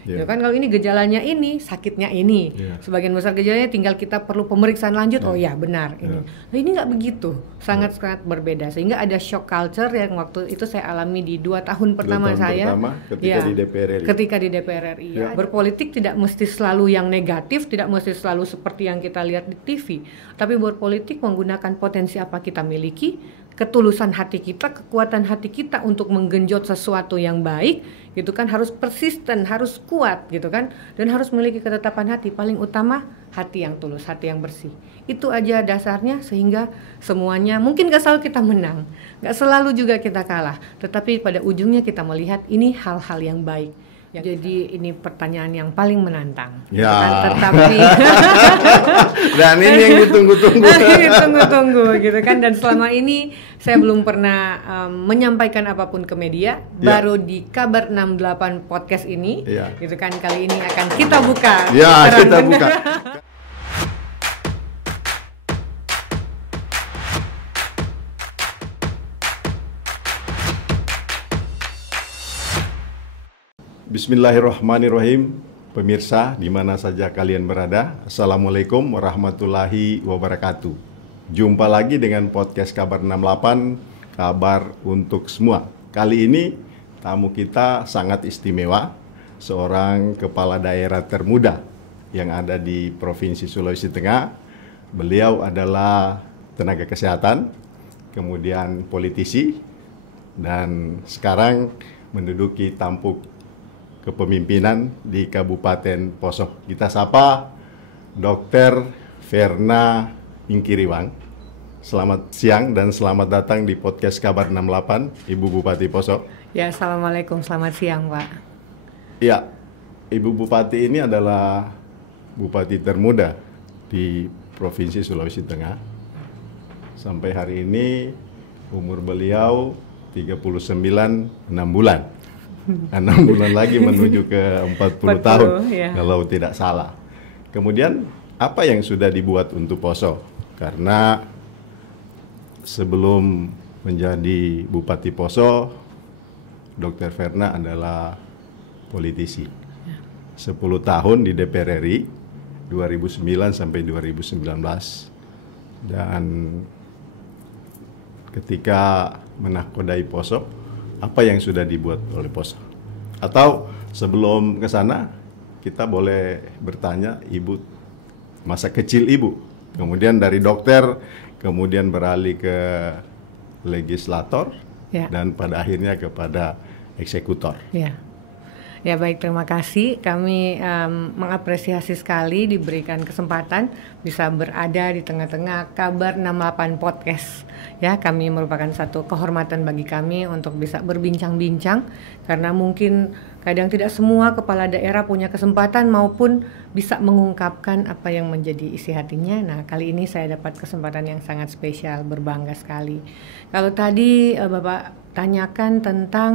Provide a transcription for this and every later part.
Gitu kan, kalau ini gejalanya ini, sakitnya ini. Sebagian besar gejalanya tinggal kita perlu pemeriksaan lanjut. Oh ya benar ini. Nah ini nggak begitu, sangat-sangat berbeda. Sehingga ada shock culture yang waktu itu saya alami di 2 tahun pertama saya. Ketika di DPR RI. Ketika di DPR RI. Berpolitik tidak mesti selalu yang negatif, tidak mesti selalu seperti yang kita lihat di TV. Tapi berpolitik menggunakan potensi apa kita miliki, ketulusan hati kita, kekuatan hati kita untuk menggenjot sesuatu yang baik, gitu kan, harus persisten, harus kuat, gitu kan, dan harus memiliki ketetapan hati. Paling utama hati yang tulus, hati yang bersih. Itu aja dasarnya, sehingga semuanya mungkin gak selalu kita menang, gak selalu juga kita kalah, tetapi pada ujungnya kita melihat ini hal-hal yang baik. Jadi ini pertanyaan yang paling menantang. Ya. Kan? Tetapi dan ini yang ditunggu-tunggu gitu kan. Dan selama ini saya belum pernah menyampaikan apapun ke media. Baru di Kabar 68 podcast ini, gitu kan, kali ini akan kita buka. Ya, kita buka. Bismillahirrahmanirrahim. Pemirsa di mana saja kalian berada, Assalamualaikum warahmatullahi wabarakatuh. Jumpa lagi dengan podcast Kabar 68, kabar untuk semua. Kali ini tamu kita sangat istimewa, seorang kepala daerah termuda yang ada di Provinsi Sulawesi Tengah. Beliau adalah tenaga kesehatan, kemudian politisi, dan sekarang menduduki tampuk kepemimpinan di Kabupaten Poso. Kita sapa Dr. Verna Ingkiriwang. Selamat siang dan selamat datang di podcast Kabar 68, Ibu Bupati Poso. Ya, Assalamualaikum, selamat siang Pak. Ya, Ibu Bupati ini adalah Bupati termuda di Provinsi Sulawesi Tengah. Sampai hari ini umur beliau 39, 6 bulan. 6 bulan lagi menuju ke 40 tahun, kalau tidak salah. Kemudian apa yang sudah dibuat untuk Poso? Karena sebelum menjadi Bupati Poso, Dr. Verna adalah politisi. 10 tahun di DPR RI, 2009 sampai 2019. Dan ketika menakodai Poso, apa yang sudah dibuat oleh Poso? Atau sebelum ke sana, kita boleh bertanya Ibu, masa kecil Ibu, kemudian dari dokter, kemudian beralih ke legislator, dan pada akhirnya kepada eksekutor. Ya baik, terima kasih. Kami mengapresiasi sekali diberikan kesempatan bisa berada di tengah-tengah Kabar 68 Podcast. Ya, kami merupakan satu kehormatan bagi kami untuk bisa berbincang-bincang, karena mungkin kadang tidak semua kepala daerah punya kesempatan maupun bisa mengungkapkan apa yang menjadi isi hatinya. Nah, kali ini saya dapat kesempatan yang sangat spesial, berbangga sekali. Kalau tadi Bapak tanyakan tentang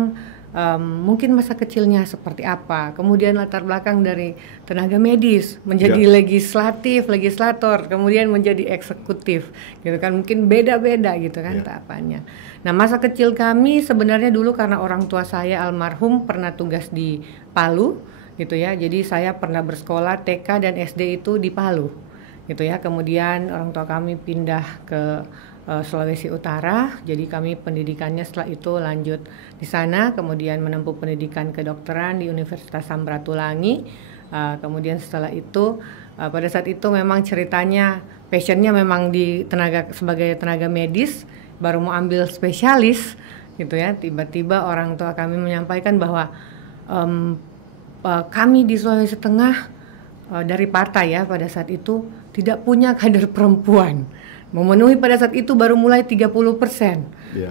mungkin masa kecilnya seperti apa, kemudian latar belakang dari tenaga medis menjadi legislator, kemudian menjadi eksekutif, gitu kan, mungkin beda-beda gitu kan tahapannya. Nah, masa kecil kami sebenarnya dulu karena orang tua saya almarhum pernah tugas di Palu, gitu ya, jadi saya pernah bersekolah TK dan SD itu di Palu, gitu ya. Kemudian orang tua kami pindah ke Sulawesi Utara, jadi kami pendidikannya setelah itu lanjut di sana, kemudian menempuh pendidikan kedokteran di Universitas Samratulangi. Kemudian setelah itu, pada saat itu memang ceritanya passionnya memang di sebagai tenaga medis, baru mau ambil spesialis, gitu ya. Tiba-tiba orang tua kami menyampaikan bahwa kami di Sulawesi Tengah dari partai ya pada saat itu tidak punya kader perempuan. Memenuhi pada saat itu baru mulai 30%.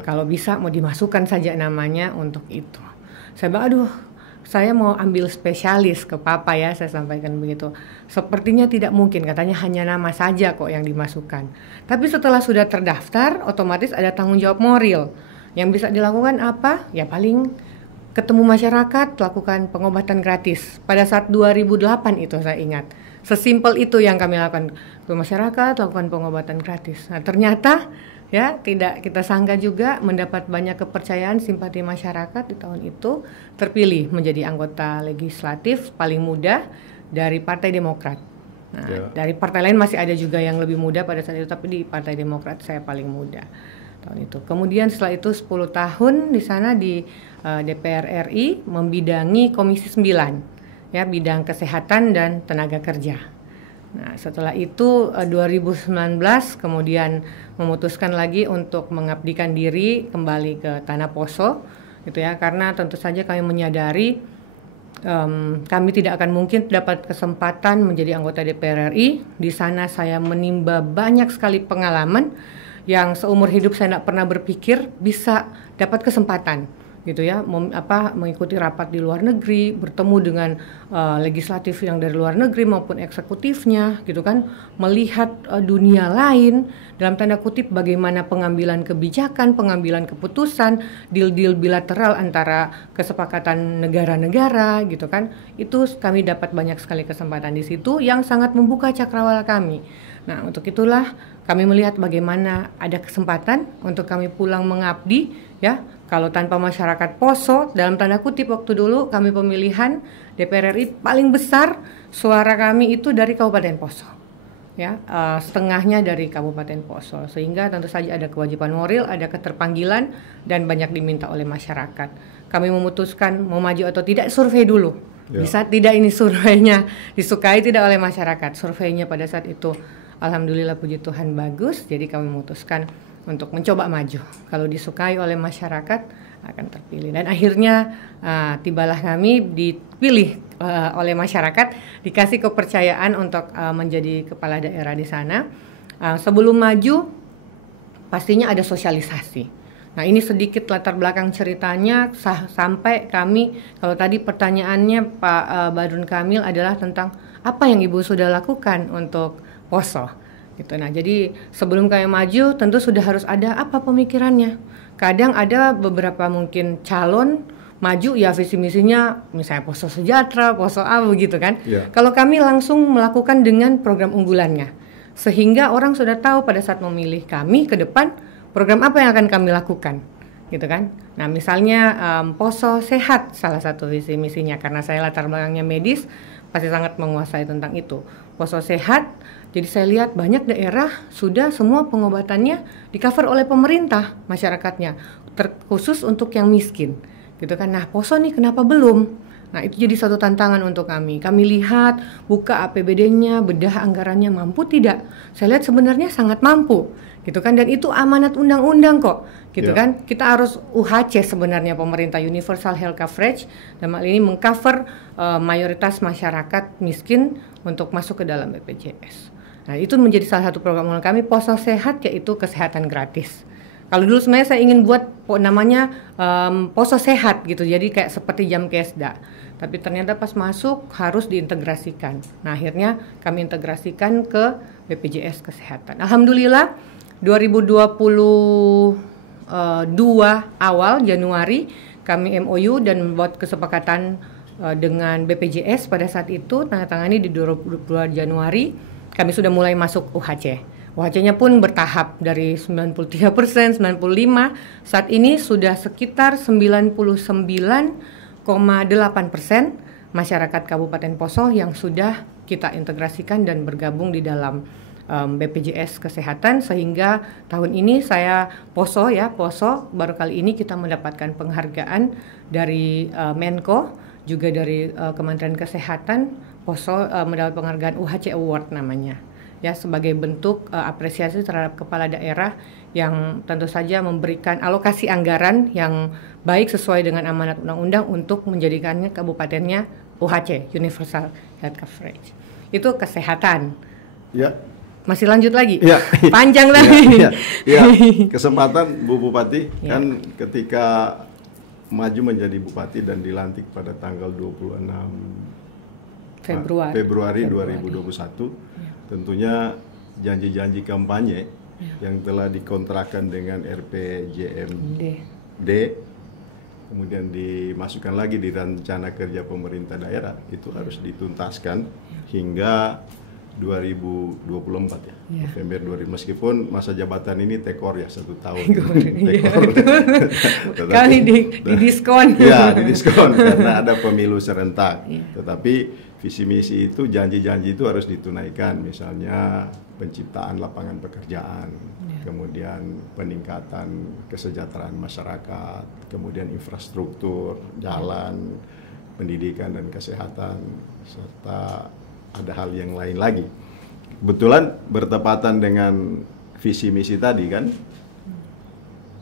Kalau bisa mau dimasukkan saja namanya untuk itu. Saya bilang, aduh, saya mau ambil spesialis ke papa ya, saya sampaikan begitu. Sepertinya tidak mungkin, katanya hanya nama saja kok yang dimasukkan. Tapi setelah sudah terdaftar, otomatis ada tanggung jawab moral. Yang bisa dilakukan apa? Ya paling ketemu masyarakat, lakukan pengobatan gratis. Pada saat 2008 itu saya ingat. Sesimpel itu yang kami lakukan, ke masyarakat, lakukan pengobatan gratis. Nah, ternyata Ya, tidak kita sangka juga mendapat banyak kepercayaan simpati masyarakat di tahun itu, terpilih menjadi anggota legislatif paling muda dari Partai Demokrat. Nah, dari partai lain masih ada juga yang lebih muda pada saat itu, tapi di Partai Demokrat saya paling muda tahun itu. Kemudian setelah itu 10 tahun di sana di DPR RI membidangi Komisi 9, ya, bidang kesehatan dan tenaga kerja. Nah, setelah itu 2019 kemudian memutuskan lagi untuk mengabdikan diri kembali ke Tanah Poso, gitu ya, karena tentu saja kami menyadari kami tidak akan mungkin dapat kesempatan menjadi anggota DPR RI. Di sana saya menimba banyak sekali pengalaman yang seumur hidup saya tidak pernah berpikir bisa dapat kesempatan, gitu ya, mengikuti rapat di luar negeri, bertemu dengan legislatif yang dari luar negeri maupun eksekutifnya, gitu kan, melihat dunia lain dalam tanda kutip bagaimana pengambilan kebijakan, pengambilan keputusan, deal-deal bilateral antara kesepakatan negara-negara, gitu kan. Itu kami dapat banyak sekali kesempatan di situ yang sangat membuka cakrawala kami. Nah, untuk itulah kami melihat bagaimana ada kesempatan untuk kami pulang mengabdi, ya. Kalau tanpa masyarakat Poso, dalam tanda kutip waktu dulu kami pemilihan DPR RI paling besar suara kami itu dari Kabupaten Poso, ya, setengahnya dari Kabupaten Poso, sehingga tentu saja ada kewajiban moral, ada keterpanggilan dan banyak diminta oleh masyarakat. Kami memutuskan mau maju atau tidak, survei dulu. Bisa tidak ini surveinya disukai tidak oleh masyarakat. Surveinya pada saat itu alhamdulillah puji Tuhan bagus, jadi kami memutuskan untuk mencoba maju. Kalau disukai oleh masyarakat akan terpilih. Dan akhirnya tibalah kami dipilih oleh masyarakat, dikasih kepercayaan untuk menjadi kepala daerah di sana. Sebelum maju pastinya ada sosialisasi. Nah, ini sedikit latar belakang ceritanya sampai kami, kalau tadi pertanyaannya Pak Badrun Kamil adalah tentang apa yang Ibu sudah lakukan untuk Poso. Gitu. Nah, jadi sebelum kami maju tentu sudah harus ada apa pemikirannya. Kadang ada beberapa mungkin calon maju ya visi misinya misalnya Poso Sejahtera, Poso apa begitu kan. Kalau kami langsung melakukan dengan program unggulannya, sehingga orang sudah tahu pada saat memilih kami ke depan program apa yang akan kami lakukan, gitu kan. Nah, misalnya Poso Sehat salah satu visi misinya, karena saya latar belakangnya medis pasti sangat menguasai tentang itu. Poso Sehat, jadi saya lihat banyak daerah sudah semua pengobatannya di-cover oleh pemerintah masyarakatnya, terkhusus untuk yang miskin, gitu kan. Nah, Poso nih kenapa belum? Nah, itu jadi satu tantangan untuk kami. Kami lihat, buka APBD-nya, bedah anggarannya, mampu tidak? Saya lihat sebenarnya sangat mampu, gitu kan. Dan itu amanat undang-undang kok, gitu kan. Kita harus UHC sebenarnya pemerintah, Universal Health Coverage, dan hal ini mengcover mayoritas masyarakat miskin untuk masuk ke dalam BPJS. Nah, itu menjadi salah satu program unggulan kami, Poso Sehat, yaitu kesehatan gratis. Kalau dulu sebenarnya saya ingin buat namanya Poso Sehat gitu, jadi kayak seperti jam kesda. Tapi ternyata pas masuk harus diintegrasikan. Nah, akhirnya kami integrasikan ke BPJS Kesehatan. Alhamdulillah 2022 awal Januari kami MOU dan membuat kesepakatan dengan BPJS pada saat itu, tandatangani di 22 Januari, kami sudah mulai masuk UHC. UHC-nya pun bertahap dari 93%, 95%, saat ini sudah sekitar 99,8% masyarakat Kabupaten Poso yang sudah kita integrasikan dan bergabung di dalam BPJS Kesehatan, sehingga tahun ini saya Poso baru kali ini kita mendapatkan penghargaan dari Menko, juga dari Kementerian Kesehatan. Poso mendapat penghargaan UHC Award namanya, ya, sebagai bentuk apresiasi terhadap kepala daerah yang tentu saja memberikan alokasi anggaran yang baik sesuai dengan amanat undang-undang untuk menjadikannya kabupatennya UHC, Universal Health Coverage. Itu kesehatan. Ya. Masih lanjut lagi? Ya. Panjang lagi. Ya. Kesempatan Bu Bupati, kan ketika maju menjadi Bupati dan dilantik pada tanggal 26 Februari 2021, tentunya janji-janji kampanye yang telah dikontrakkan dengan RPJMD, kemudian dimasukkan lagi di rencana kerja pemerintah daerah, itu harus dituntaskan hingga 2024 ya. Iya. November 2000, meskipun masa jabatan ini tekor ya 1 tahun. Iya. Tekor. Kali di diskon. Ya, di diskon karena ada pemilu serentak. Iya. Tetapi visi misi itu, janji-janji itu harus ditunaikan. Misalnya penciptaan lapangan pekerjaan, kemudian peningkatan kesejahteraan masyarakat, kemudian infrastruktur, jalan, pendidikan dan kesehatan, serta ada hal yang lain lagi. Kebetulan bertepatan dengan visi misi tadi kan,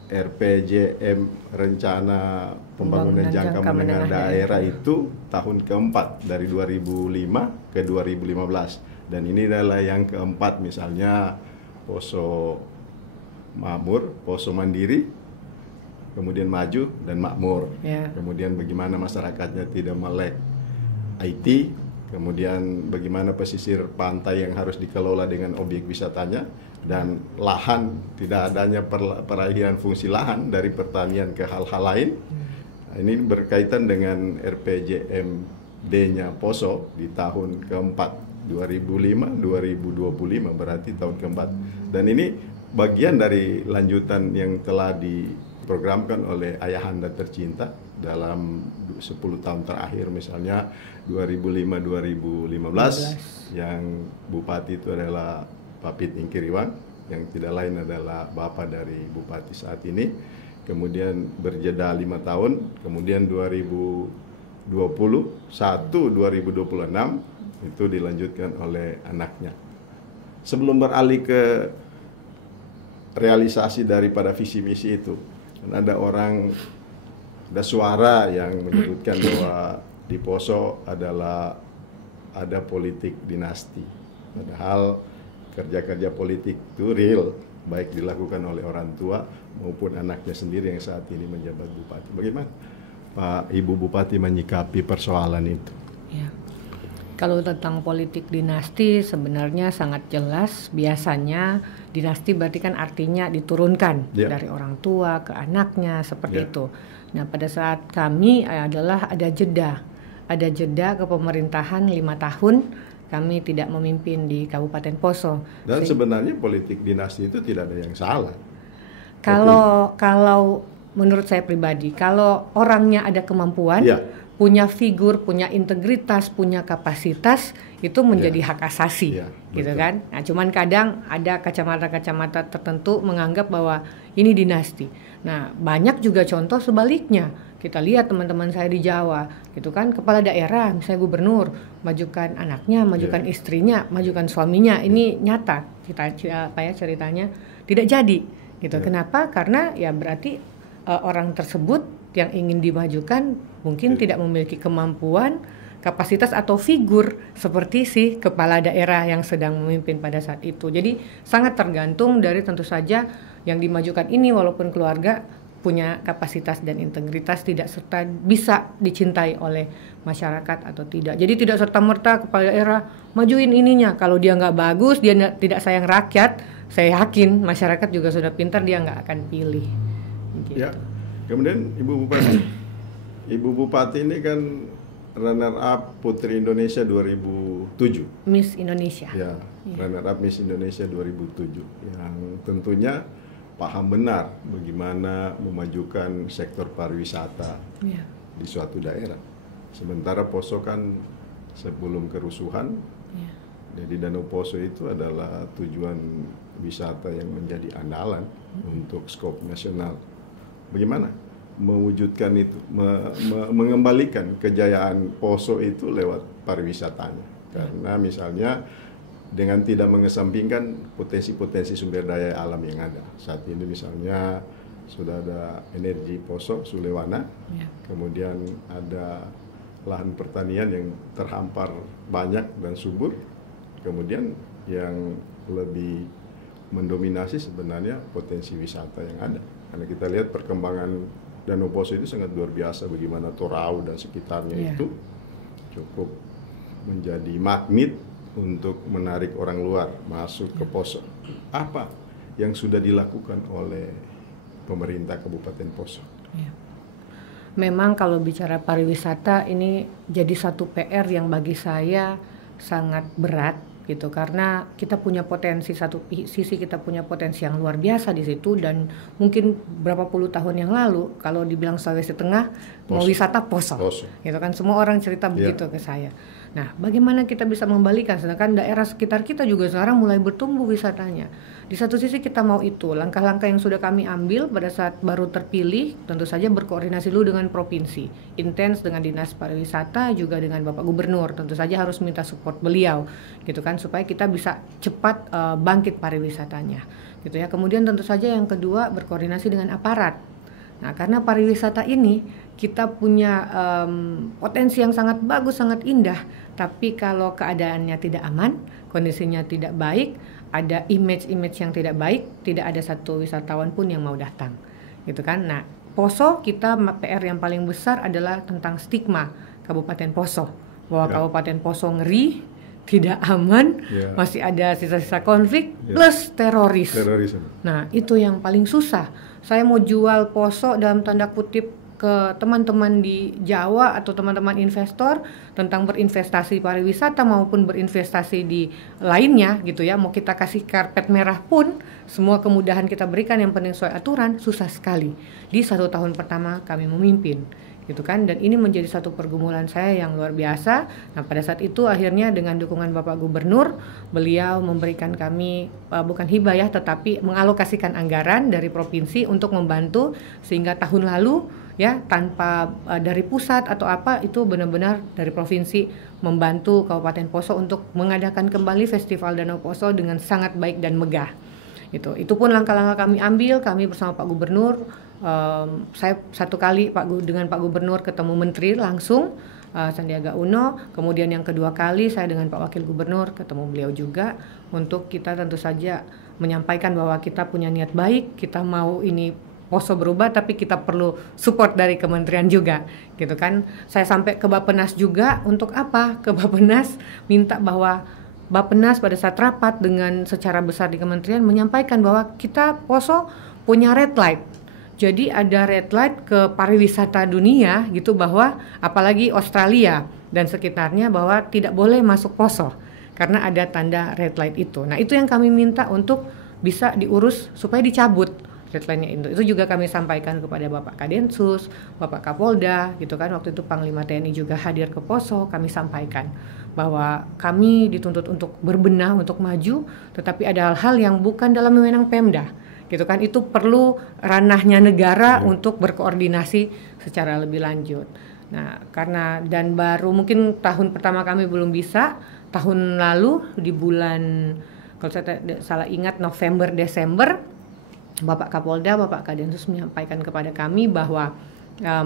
RPJM, Rencana Pembangunan Jangka Menengah Daerah itu tahun keempat dari 2005 ke 2015, dan ini adalah yang keempat. Misalnya Poso Makmur, Poso Mandiri, kemudian Maju dan Makmur. Kemudian bagaimana masyarakatnya tidak melek IT, kemudian bagaimana pesisir pantai yang harus dikelola dengan objek wisatanya, dan lahan, tidak adanya peralihan fungsi lahan dari pertanian ke hal-hal lain. Nah, ini berkaitan dengan RPJMD-nya Poso di tahun keempat 2005-2025, berarti tahun keempat. Dan ini bagian dari lanjutan yang telah diprogramkan oleh Ayahanda tercinta dalam 10 tahun terakhir. Misalnya 2005-2015 yang bupati itu adalah Pak Pit Ingkiriwang, yang tidak lain adalah bapak dari bupati saat ini. Kemudian berjeda 5 tahun, kemudian 2021-2026 itu dilanjutkan oleh anaknya. Sebelum beralih ke realisasi daripada visi misi itu, ada suara yang menyebutkan bahwa di Poso ada politik dinasti. Padahal kerja-kerja politik itu real, baik dilakukan oleh orang tua maupun anaknya sendiri yang saat ini menjabat bupati. Bagaimana Pak Ibu Bupati menyikapi persoalan itu? Ya. Kalau tentang politik dinasti sebenarnya sangat jelas. Biasanya dinasti berarti kan artinya diturunkan dari orang tua ke anaknya, seperti itu. Nah, pada saat kami adalah ada jeda kepemerintahan 5 tahun. Kami tidak memimpin di Kabupaten Poso. Dan sebenarnya politik dinasti itu tidak ada yang salah. Kalau menurut saya pribadi, kalau orangnya ada kemampuan, punya figur, punya integritas, punya kapasitas, itu menjadi hak asasi, gitu kan. Nah, cuman kadang ada kacamata-kacamata tertentu menganggap bahwa ini dinasti. Nah, banyak juga contoh sebaliknya. Kita lihat teman-teman saya di Jawa, gitu kan, kepala daerah, misalnya gubernur, majukan anaknya, majukan istrinya, majukan suaminya. Ini nyata, ceritanya tidak jadi, gitu. Kenapa? Karena ya berarti orang tersebut yang ingin dimajukan mungkin tidak memiliki kemampuan, kapasitas atau figur seperti si kepala daerah yang sedang memimpin pada saat itu. Jadi sangat tergantung dari tentu saja yang dimajukan ini, walaupun keluarga punya kapasitas dan integritas, tidak serta bisa dicintai oleh masyarakat atau tidak. Jadi tidak serta-merta kepala daerah majuin ininya, kalau dia nggak bagus, dia tidak sayang rakyat, saya yakin masyarakat juga sudah pintar, dia nggak akan pilih. Gitu. Ya, kemudian Ibu Bupati ini kan runner up Putri Indonesia 2007. Miss Indonesia. Ya, runner up Miss Indonesia 2007, yang tentunya paham benar bagaimana memajukan sektor pariwisata di suatu daerah. Sementara Poso kan sebelum kerusuhan, jadi Danau Poso itu adalah tujuan wisata yang menjadi andalan untuk skop nasional. Bagaimana mewujudkan itu, mengembalikan kejayaan Poso itu lewat pariwisatanya? Karena misalnya dengan tidak mengesampingkan potensi-potensi sumber daya alam yang ada. Saat ini misalnya sudah ada energi Poso, Sulewana, kemudian ada lahan pertanian yang terhampar banyak dan subur, kemudian yang lebih mendominasi sebenarnya potensi wisata yang ada. Karena kita lihat perkembangan Danau Poso itu sangat luar biasa, bagaimana Torau dan sekitarnya itu cukup menjadi magnet untuk menarik orang luar masuk ke Poso. Apa yang sudah dilakukan oleh pemerintah Kabupaten Poso? Memang kalau bicara pariwisata ini jadi satu PR yang bagi saya sangat berat, gitu, karena kita punya potensi, satu sisi kita punya potensi yang luar biasa di situ, dan mungkin berapa puluh tahun yang lalu kalau dibilang Sulawesi Tengah mau wisata poso, gitu kan, semua orang cerita begitu ke saya. Nah, bagaimana kita bisa membalikan, sedangkan daerah sekitar kita juga sekarang mulai bertumbuh wisatanya. Di satu sisi kita mau itu, langkah-langkah yang sudah kami ambil pada saat baru terpilih, tentu saja berkoordinasi dulu dengan provinsi, intens dengan Dinas Pariwisata, juga dengan Bapak Gubernur, tentu saja harus minta support beliau, gitu kan, supaya kita bisa cepat bangkit pariwisatanya, gitu ya. Kemudian tentu saja yang kedua, berkoordinasi dengan aparat. Nah, karena pariwisata ini kita punya potensi yang sangat bagus, sangat indah, tapi kalau keadaannya tidak aman, kondisinya tidak baik, ada image yang tidak baik, tidak ada satu wisatawan pun yang mau datang, gitu kan. Nah, Poso kita PR yang paling besar adalah tentang stigma Kabupaten Poso, bahwa Kabupaten Poso ngeri, tidak aman, masih ada sisa-sisa konflik plus teroris. Nah, itu yang paling susah. Saya mau jual Poso dalam tanda kutip ke teman-teman di Jawa atau teman-teman investor tentang berinvestasi pariwisata maupun berinvestasi di lainnya, gitu ya. Mau kita kasih karpet merah pun, semua kemudahan kita berikan, yang penting sesuai aturan, susah sekali di 1 tahun pertama kami memimpin, gitu kan. Dan ini menjadi satu pergumulan saya yang luar biasa. Nah, pada saat itu akhirnya dengan dukungan Bapak Gubernur, beliau memberikan kami bukan hibah ya, tetapi mengalokasikan anggaran dari provinsi untuk membantu, sehingga tahun lalu ya, tanpa dari pusat atau apa, itu benar-benar dari provinsi membantu Kabupaten Poso untuk mengadakan kembali Festival Danau Poso dengan sangat baik dan megah. Itu pun langkah-langkah kami ambil, kami bersama Pak Gubernur. Saya satu kali dengan Pak Gubernur ketemu Menteri langsung, Sandiaga Uno. Kemudian yang kedua kali saya dengan Pak Wakil Gubernur ketemu beliau juga, untuk kita tentu saja menyampaikan bahwa kita punya niat baik, kita mau ini Poso berubah, tapi kita perlu support dari kementerian juga, gitu kan. Saya sampai ke Bappenas juga, untuk apa? Ke Bappenas minta bahwa Bappenas pada saat rapat dengan secara besar di kementerian menyampaikan bahwa kita Poso punya red light. Jadi ada red light ke pariwisata dunia, gitu, bahwa apalagi Australia dan sekitarnya, bahwa tidak boleh masuk Poso karena ada tanda red light itu. Nah, itu yang kami minta untuk bisa diurus supaya dicabut deadline-nya. Itu juga kami sampaikan kepada Bapak Kadensus, Bapak Kapolda, gitu kan. Waktu itu Panglima TNI juga hadir ke Poso, kami sampaikan bahwa kami dituntut untuk berbenah, untuk maju, tetapi ada hal-hal yang bukan dalam wewenang Pemda, gitu kan. Itu perlu ranahnya negara untuk berkoordinasi secara lebih lanjut. Nah, karena dan baru mungkin tahun pertama kami belum bisa, tahun lalu di bulan, kalau saya salah ingat, November Desember, Bapak Kapolda, Bapak Kadensus menyampaikan kepada kami bahwa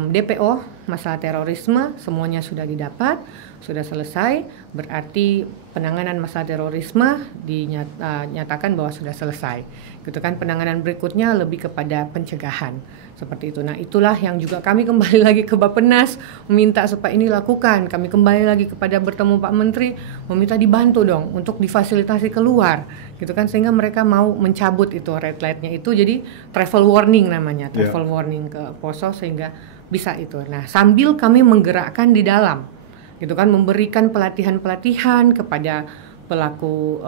DPO masalah terorisme semuanya sudah didapat, sudah selesai, berarti penanganan masalah terorisme dinyatakan bahwa sudah selesai, gitu kan. Penanganan berikutnya lebih kepada pencegahan, seperti itu. Nah, itulah yang juga kami kembali lagi ke Bappenas meminta supaya ini lakukan. Kami kembali lagi kepada bertemu Pak Menteri, meminta dibantu dong untuk difasilitasi keluar, gitu kan, sehingga mereka mau mencabut itu red light-nya itu, jadi travel warning namanya, travel warning ke Poso, sehingga bisa itu. Nah, sambil kami menggerakkan di dalam, gitu kan, memberikan pelatihan-pelatihan kepada pelaku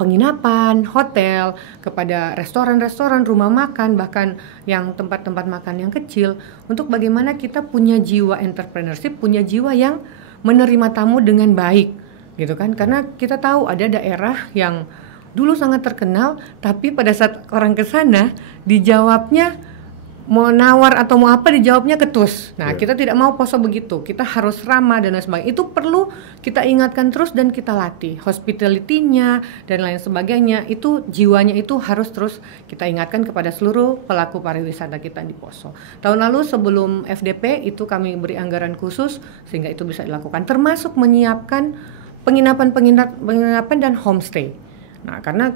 penginapan, hotel, kepada restoran-restoran, rumah makan, bahkan yang tempat-tempat makan yang kecil, untuk bagaimana kita punya jiwa entrepreneurship, punya jiwa yang menerima tamu dengan baik, gitu kan. Karena kita tahu ada daerah yang dulu sangat terkenal, tapi pada saat orang ke sana dijawabnya mau nawar atau mau apa, dijawabnya ketus. Nah, kita tidak mau Poso begitu. Kita harus ramah dan lain sebagainya. Itu perlu kita ingatkan terus dan kita latih. Hospitality-nya dan lain sebagainya, itu jiwanya itu harus terus kita ingatkan kepada seluruh pelaku pariwisata kita di Poso. Tahun lalu sebelum FDP itu kami beri anggaran khusus sehingga itu bisa dilakukan, termasuk menyiapkan penginapan dan homestay. Nah, karena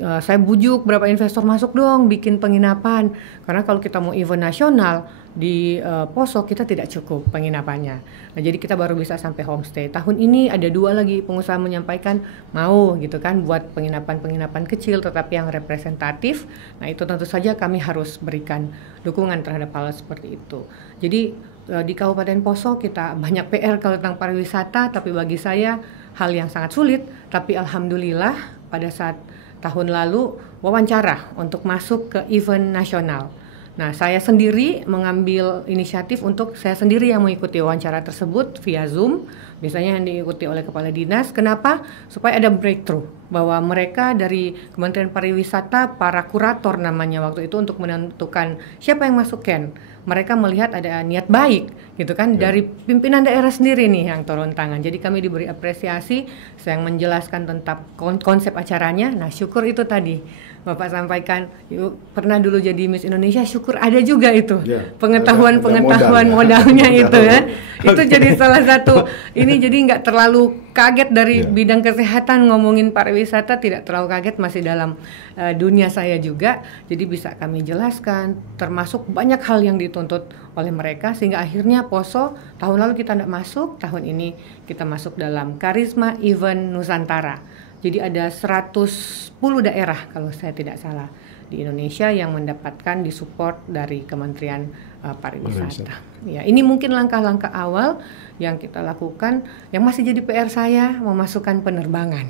saya bujuk berapa investor masuk dong bikin penginapan, karena kalau kita mau event nasional di Poso kita tidak cukup penginapannya. Nah, jadi kita baru bisa sampai homestay. Tahun ini ada 2 lagi pengusaha menyampaikan mau, gitu kan, buat penginapan kecil tetapi yang representatif. Nah, itu tentu saja kami harus berikan dukungan terhadap hal seperti itu. Jadi di Kabupaten Poso kita banyak PR kalau tentang pariwisata, tapi bagi saya hal yang sangat sulit, tapi alhamdulillah pada saat tahun lalu wawancara untuk masuk ke event nasional. Nah, saya sendiri mengambil inisiatif untuk saya sendiri yang mengikuti wawancara tersebut via Zoom, biasanya yang diikuti oleh kepala dinas. Kenapa? Supaya ada breakthrough bahwa mereka dari Kementerian Pariwisata, para kurator namanya waktu itu untuk menentukan siapa yang masuk Ken. Mereka melihat ada niat baik gitu kan dari pimpinan daerah sendiri nih yang turun tangan. Jadi kami diberi apresiasi, saya menjelaskan tentang konsep acaranya. Nah, syukur itu tadi Bapak sampaikan, yuk pernah dulu jadi Miss Indonesia, syukur ada juga itu pengetahuan modalnya itu ya. Itu jadi salah satu ini, jadi nggak terlalu kaget dari bidang kesehatan ngomongin pariwisata, tidak terlalu kaget, masih dalam dunia saya juga. Jadi bisa kami jelaskan, termasuk banyak hal yang dituntut oleh mereka sehingga akhirnya Poso tahun lalu kita tidak masuk, tahun ini kita masuk dalam Karisma Event Nusantara. Jadi ada 110 daerah kalau saya tidak salah di Indonesia yang mendapatkan disupport dari Kementerian Pariwisata. Ya, ini mungkin langkah-langkah awal yang kita lakukan, yang masih jadi PR saya memasukkan penerbangan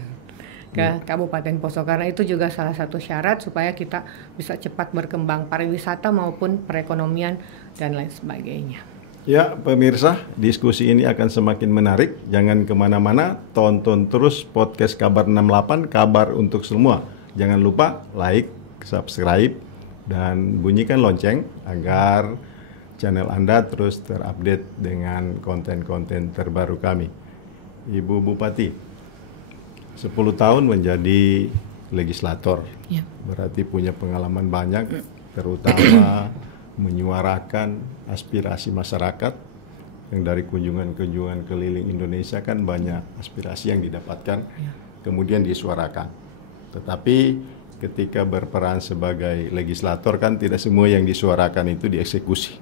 ke Kabupaten Poso, karena itu juga salah satu syarat supaya kita bisa cepat berkembang pariwisata maupun perekonomian dan lain sebagainya. Ya, pemirsa, diskusi ini akan semakin menarik. Jangan kemana-mana, tonton terus podcast Kabar 68, kabar untuk semua. Jangan lupa like, subscribe, dan bunyikan lonceng agar channel Anda terus terupdate dengan konten-konten terbaru kami. Ibu Bupati, 10 tahun menjadi legislator, berarti punya pengalaman banyak, terutama menyuarakan aspirasi masyarakat yang dari kunjungan-kunjungan keliling Indonesia kan banyak aspirasi yang didapatkan, kemudian disuarakan. Tetapi ketika berperan sebagai legislator kan tidak semua yang disuarakan itu dieksekusi,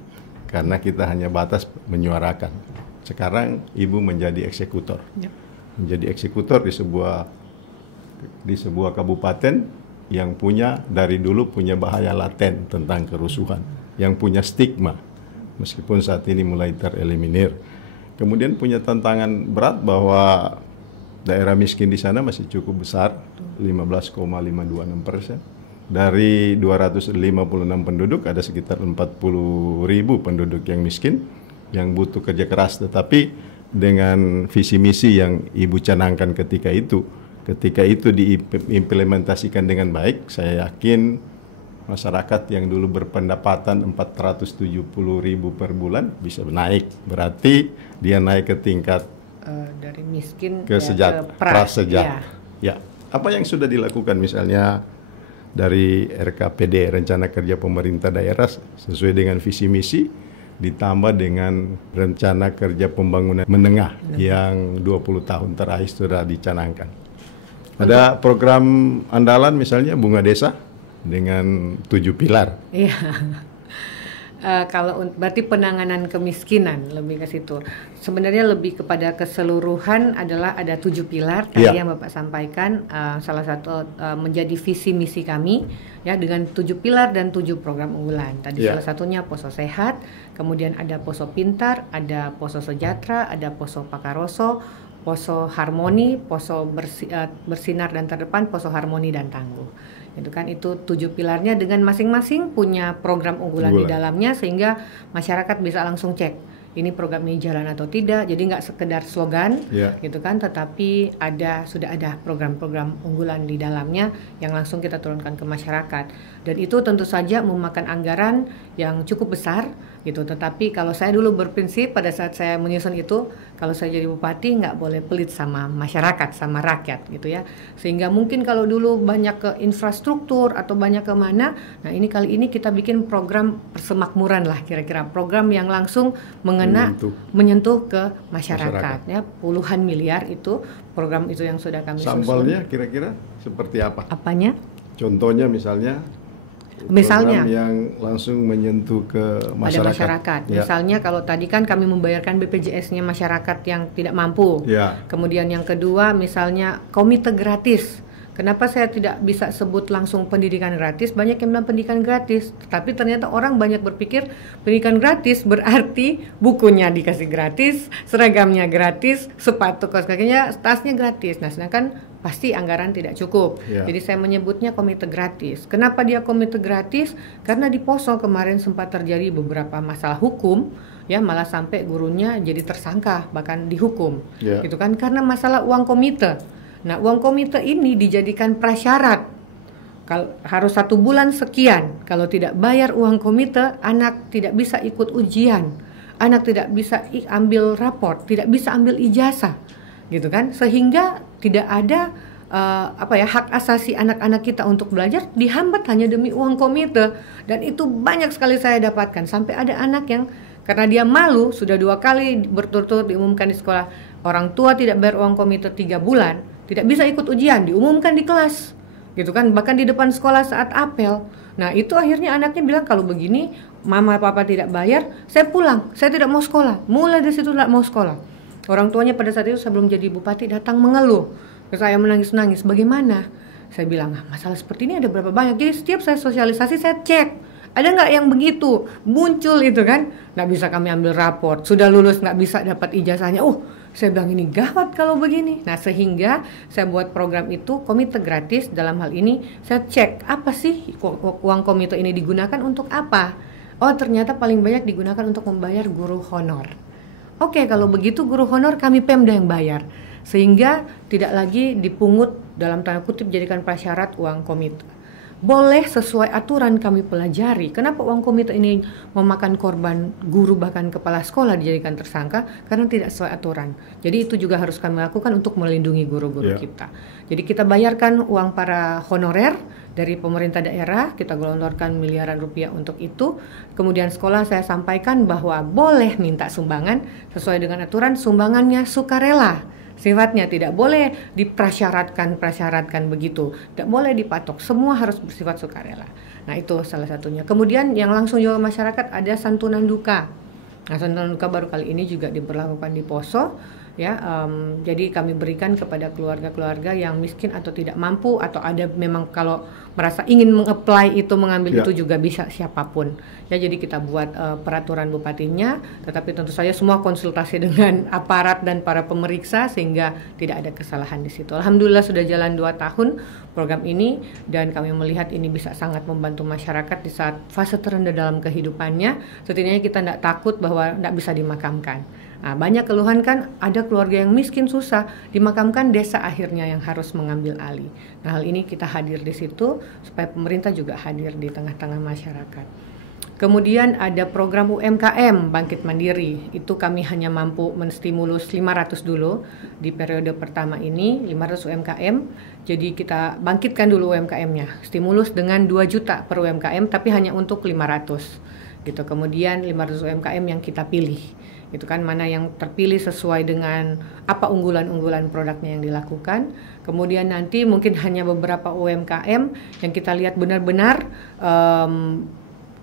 karena kita hanya batas menyuarakan. Sekarang Ibu menjadi eksekutor, menjadi eksekutor di sebuah kabupaten yang dari dulu punya bahaya laten tentang kerusuhan, yang punya stigma, meskipun saat ini mulai tereliminir. Kemudian punya tantangan berat bahwa daerah miskin di sana masih cukup besar, 15,526%. Dari 256 penduduk, ada sekitar 40.000 penduduk yang miskin, yang butuh kerja keras. Tetapi dengan visi misi yang Ibu canangkan ketika itu diimplementasikan dengan baik, saya yakin masyarakat yang dulu berpendapatan 470.000 per bulan bisa naik. Berarti dia naik ke tingkat dari miskin ke prasejahtera. Ya. Apa yang sudah dilakukan misalnya dari RKPD, Rencana Kerja Pemerintah Daerah, sesuai dengan visi misi, ditambah dengan Rencana Kerja Pembangunan Menengah yang 20 tahun terakhir sudah dicanangkan. Ada program andalan misalnya Bunga Desa dengan 7 pilar. Iya. Kalau berarti penanganan kemiskinan lebih ke situ. Sebenarnya lebih kepada keseluruhan adalah ada 7 pilar tadi yang Bapak sampaikan. Salah satu menjadi visi misi kami ya, dengan 7 pilar dan 7 program unggulan. Tadi salah satunya Poso Sehat, kemudian ada Poso Pintar, ada Poso Sejahtera, ada Poso Pakaroso, Poso Harmoni, Poso Bersinar dan Terdepan, Poso Harmoni dan Tangguh. Itu kan, itu 7 pilarnya dengan masing-masing punya program unggulan di dalamnya, sehingga masyarakat bisa langsung cek ini program ini jalan atau tidak. Jadi nggak sekedar slogan gitu kan, tetapi sudah ada program-program unggulan di dalamnya yang langsung kita turunkan ke masyarakat. Dan itu tentu saja memakan anggaran yang cukup besar gitu. Tetapi kalau saya dulu berprinsip pada saat saya menyusun itu, kalau saya jadi bupati nggak boleh pelit sama masyarakat, sama rakyat gitu ya. Sehingga mungkin kalau dulu banyak ke infrastruktur atau banyak ke mana, nah ini kali ini kita bikin program persemakmuran lah kira-kira, program yang langsung menyentuh ke masyarakat. Ya, puluhan miliar itu program itu yang sudah kami susun. Sampelnya kira-kira seperti apa? Apanya? Contohnya misalnya yang langsung menyentuh ke masyarakat. Misalnya kalau tadi kan kami membayarkan BPJS-nya masyarakat yang tidak mampu. Kemudian yang kedua misalnya komite gratis Kenapa saya tidak bisa sebut langsung pendidikan gratis? Banyak yang bilang pendidikan gratis, tapi ternyata orang banyak berpikir pendidikan gratis berarti bukunya dikasih gratis, seragamnya gratis, sepatu kaos kakinya, tasnya gratis. Nah, sedangkan pasti anggaran tidak cukup. Jadi saya menyebutnya komite gratis. Kenapa dia komite gratis? Karena di Poso kemarin sempat terjadi beberapa masalah hukum, ya, malah sampai gurunya jadi tersangka bahkan dihukum, gitu kan, karena masalah uang komite. Nah, uang komite ini dijadikan prasyarat. Kalau harus 1 bulan sekian, kalau tidak bayar uang komite, anak tidak bisa ikut ujian, anak tidak bisa ambil raport, tidak bisa ambil ijazah, gitu kan? Sehingga tidak ada hak asasi anak-anak kita untuk belajar dihambat hanya demi uang komite. Dan itu banyak sekali saya dapatkan, sampai ada anak yang karena dia malu sudah 2 kali berturut-turut diumumkan di sekolah, orang tua tidak bayar uang komite 3 bulan, tidak bisa ikut ujian, diumumkan di kelas, gitu kan, bahkan di depan sekolah saat apel. Nah, itu akhirnya anaknya bilang, kalau begini mama papa tidak bayar, saya pulang, saya tidak mau sekolah. Mulai dari situ tidak mau sekolah. Orang tuanya pada saat itu sebelum jadi bupati datang mengeluh, saya menangis-nangis, bagaimana? Saya bilang, masalah seperti ini ada berapa banyak. Jadi setiap saya sosialisasi saya cek, ada nggak yang begitu muncul itu kan, nggak bisa kami ambil raport, sudah lulus nggak bisa dapat ijazahnya. Saya bilang ini gawat kalau begini. Nah, sehingga saya buat program itu komite gratis. Dalam hal ini saya cek apa sih uang komite ini digunakan untuk apa. Oh, ternyata paling banyak digunakan untuk membayar guru honor. Oke, kalau begitu guru honor kami Pemda yang bayar, sehingga tidak lagi dipungut dalam tanda kutip jadikan prasyarat uang komite. Boleh sesuai aturan kami pelajari. Kenapa uang komite ini memakan korban guru bahkan kepala sekolah dijadikan tersangka? Karena tidak sesuai aturan. Jadi itu juga harus kami lakukan untuk melindungi guru-guru kita. Jadi kita bayarkan uang para honorer dari pemerintah daerah, kita gelontorkan miliaran rupiah untuk itu. Kemudian sekolah saya sampaikan bahwa boleh minta sumbangan sesuai dengan aturan, sumbangannya sukarela. Sifatnya tidak boleh diprasyaratkan begitu, tidak boleh dipatok, semua harus bersifat sukarela. Nah, itu salah satunya. Kemudian yang langsung juga masyarakat ada santunan duka. Nah, santunan duka baru kali ini juga diberlakukan di Poso, ya. Jadi kami berikan kepada keluarga-keluarga yang miskin atau tidak mampu, atau ada memang kalau merasa ingin mengapply itu, mengambil itu juga bisa siapapun. Ya, jadi kita buat peraturan bupatinya, tetapi tentu saja semua konsultasi dengan aparat dan para pemeriksa sehingga tidak ada kesalahan di situ. Alhamdulillah sudah jalan 2 tahun program ini, dan kami melihat ini bisa sangat membantu masyarakat di saat fase terendah dalam kehidupannya. Setidaknya kita tidak takut bahwa tidak bisa dimakamkan. Nah, banyak keluhan kan, ada keluarga yang miskin susah dimakamkan, desa akhirnya yang harus mengambil alih. Nah, hal ini kita hadir di situ supaya pemerintah juga hadir di tengah-tengah masyarakat. Kemudian ada program UMKM Bangkit Mandiri. Itu kami hanya mampu menstimulus 500 dulu di periode pertama ini, 500 UMKM. Jadi kita bangkitkan dulu UMKM-nya. Stimulus dengan 2 juta per UMKM, tapi hanya untuk 500. Gitu. Kemudian 500 UMKM yang kita pilih. Itu kan mana yang terpilih sesuai dengan apa unggulan-unggulan produknya yang dilakukan. Kemudian nanti mungkin hanya beberapa UMKM yang kita lihat benar-benar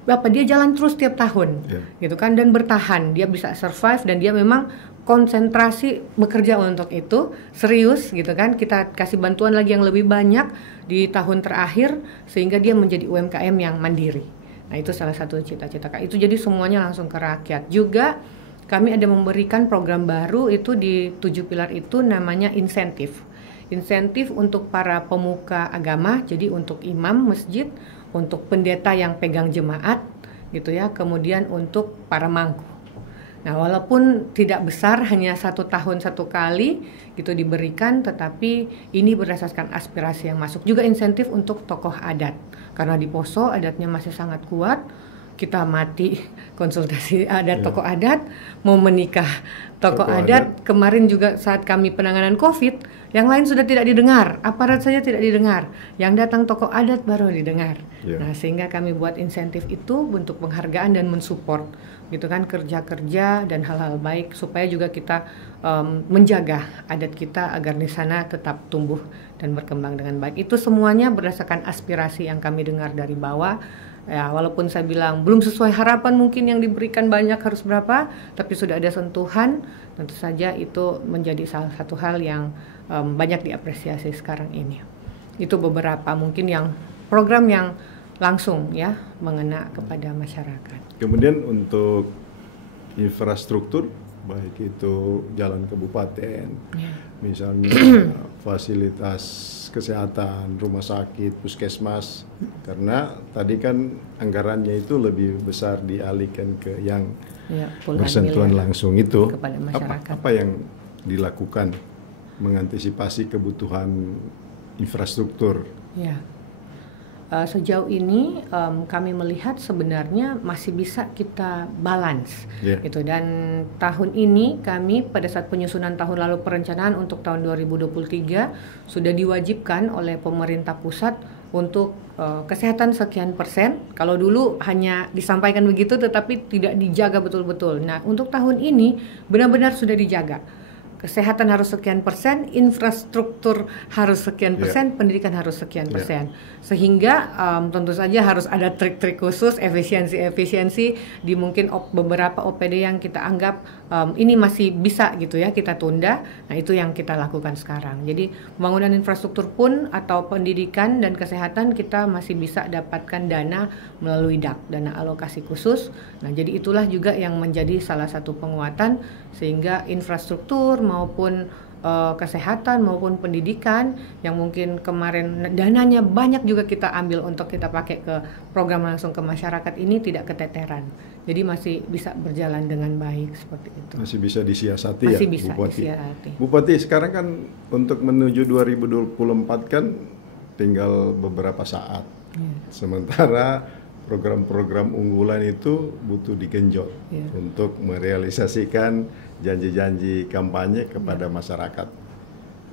dia jalan terus tiap tahun, gitu kan, dan bertahan, dia bisa survive dan dia memang konsentrasi bekerja untuk itu, serius, gitu kan. Kita kasih bantuan lagi yang lebih banyak di tahun terakhir sehingga dia menjadi UMKM yang mandiri. Nah, itu salah satu cita-cita itu, jadi semuanya langsung ke rakyat. Juga kami ada memberikan program baru itu di 7 pilar itu, namanya insentif untuk para pemuka agama, jadi untuk imam masjid, untuk pendeta yang pegang jemaat, gitu ya, kemudian untuk para mangku. Nah, walaupun tidak besar, hanya 1 tahun 1 kali gitu diberikan, tetapi ini berdasarkan aspirasi yang masuk. Juga insentif untuk tokoh adat, karena di Poso adatnya masih sangat kuat. Kita mati konsultasi adat, tokoh adat, mau menikah tokoh adat. Kemarin juga saat kami penanganan COVID, yang lain sudah tidak didengar, aparat saja tidak didengar, yang datang tokoh adat baru didengar. Nah, sehingga kami buat insentif itu untuk penghargaan dan mensupport, gitu kan, kerja-kerja dan hal-hal baik, supaya juga kita menjaga adat kita agar di sana tetap tumbuh dan berkembang dengan baik. Itu semuanya berdasarkan aspirasi yang kami dengar dari bawah. Ya, walaupun saya bilang belum sesuai harapan mungkin yang diberikan banyak harus berapa, tapi sudah ada sentuhan, tentu saja itu menjadi salah satu hal yang banyak diapresiasi sekarang ini. Itu beberapa mungkin yang program yang langsung ya mengena kepada masyarakat. Kemudian untuk infrastruktur, baik itu jalan kabupaten, misalnya fasilitas kesehatan, rumah sakit, puskesmas, karena tadi kan anggarannya itu lebih besar dialihkan ke yang bersentuhan langsung itu. Kepada masyarakat. Apa yang dilakukan mengantisipasi kebutuhan infrastruktur? Ya. Sejauh ini kami melihat sebenarnya masih bisa kita balance gitu, dan tahun ini kami pada saat penyusunan tahun lalu perencanaan untuk tahun 2023 sudah diwajibkan oleh pemerintah pusat untuk kesehatan sekian persen. Kalau dulu hanya disampaikan begitu tetapi tidak dijaga betul-betul. Nah, untuk tahun ini benar-benar sudah dijaga. Kesehatan harus sekian persen, infrastruktur harus sekian persen, pendidikan harus sekian persen. Sehingga tentu saja harus ada trik-trik khusus, efisiensi di mungkin beberapa OPD yang kita anggap ini masih bisa gitu ya kita tunda. Nah, itu yang kita lakukan sekarang. Jadi pembangunan infrastruktur pun atau pendidikan dan kesehatan kita masih bisa dapatkan dana melalui DAK, dana alokasi khusus. Nah, jadi itulah juga yang menjadi salah satu penguatan sehingga infrastruktur maupun kesehatan maupun pendidikan yang mungkin kemarin dananya banyak juga kita ambil untuk kita pakai ke program langsung ke masyarakat ini tidak keteteran. Jadi masih bisa berjalan dengan baik seperti itu. Masih bisa disiasati masih ya, bisa Bupati. Disiasati. Bupati, sekarang kan untuk menuju 2024 kan tinggal beberapa saat. Sementara program-program unggulan itu butuh digenjot untuk merealisasikan janji-janji kampanye kepada masyarakat.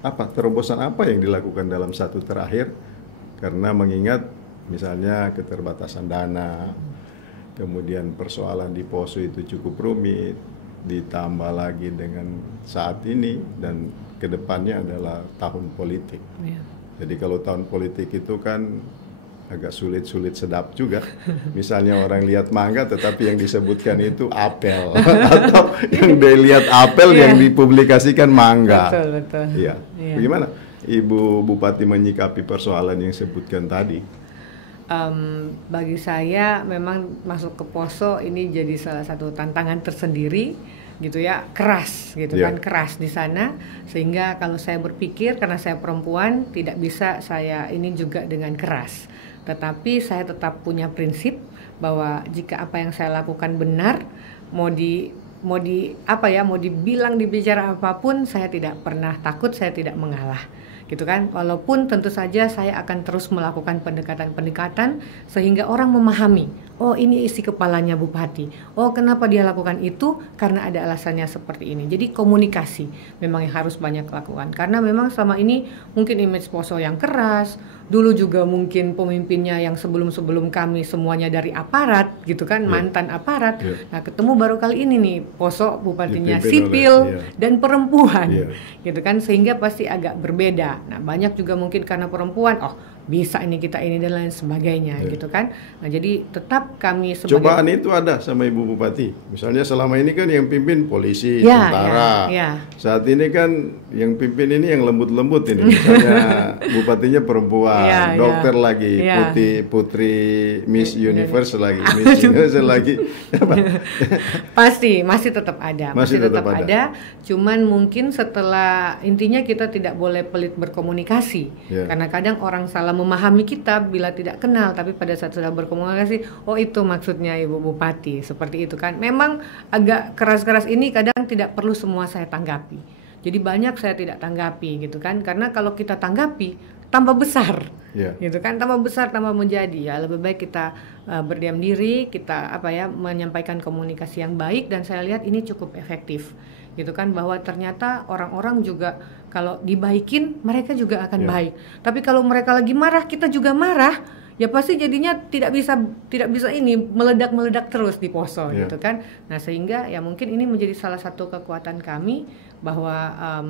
Apa terobosan apa yang dilakukan dalam satu terakhir? Karena mengingat misalnya keterbatasan dana, kemudian persoalan di Poso itu cukup rumit, ditambah lagi dengan saat ini dan kedepannya adalah tahun politik. Jadi kalau tahun politik itu kan agak sulit-sulit sedap juga. Misalnya orang lihat mangga tetapi yang disebutkan itu apel atau yang dilihat apel yang dipublikasikan mangga. Betul. Iya. Bagaimana Ibu Bupati menyikapi persoalan yang disebutkan tadi? Bagi saya memang masuk ke Poso ini jadi salah satu tantangan tersendiri gitu ya, keras gitu kan, keras di sana, sehingga kalau saya berpikir karena saya perempuan tidak bisa saya ini juga dengan keras. Tetapi saya tetap punya prinsip bahwa jika apa yang saya lakukan benar, mau dibilang dibicara apapun, saya tidak pernah takut, saya tidak mengalah. Gitu kan, walaupun tentu saja saya akan terus melakukan pendekatan-pendekatan sehingga orang memahami, oh ini isi kepalanya Bupati, oh kenapa dia lakukan itu, karena ada alasannya seperti ini. Jadi komunikasi memang yang harus banyak lakukan, karena memang selama ini mungkin image Poso yang keras, dulu juga mungkin pemimpinnya yang sebelum-sebelum kami semuanya dari aparat gitu kan, mantan aparat. Nah, ketemu baru kali ini nih Poso bupatinya sipil dan perempuan gitu kan, sehingga pasti agak berbeda. Nah, banyak juga mungkin karena perempuan, oh bisa ini kita ini dan lain sebagainya gitu kan. Nah, jadi tetap kami sebagai cobaan itu ada sama Ibu Bupati. Misalnya selama ini kan yang pimpin polisi, tentara. Saat ini kan yang pimpin ini yang lembut-lembut ini. Misalnya bupatinya perempuan, dokter lagi, putri Miss Universe lagi, Miss Universe lagi. Pasti masih tetap ada. Masih tetap ada. Cuman mungkin setelah intinya kita tidak boleh pelit berkomunikasi. Karena kadang orang salah memahami kita bila tidak kenal, tapi pada saat sudah berkomunikasi, oh itu maksudnya Ibu Bupati, seperti itu kan. Memang agak keras-keras ini kadang tidak perlu semua saya tanggapi. Jadi banyak saya tidak tanggapi gitu kan, karena kalau kita tanggapi tambah besar, gitu kan, tambah besar, tambah menjadi. Ya lebih baik kita berdiam diri, kita menyampaikan komunikasi yang baik, dan saya lihat ini cukup efektif. Gitu kan, bahwa ternyata orang-orang juga kalau dibaikin mereka juga akan baik. Tapi kalau mereka lagi marah, kita juga marah, ya pasti jadinya tidak bisa ini meledak terus di Poso gitu kan. Nah, sehingga ya mungkin ini menjadi salah satu kekuatan kami, bahwa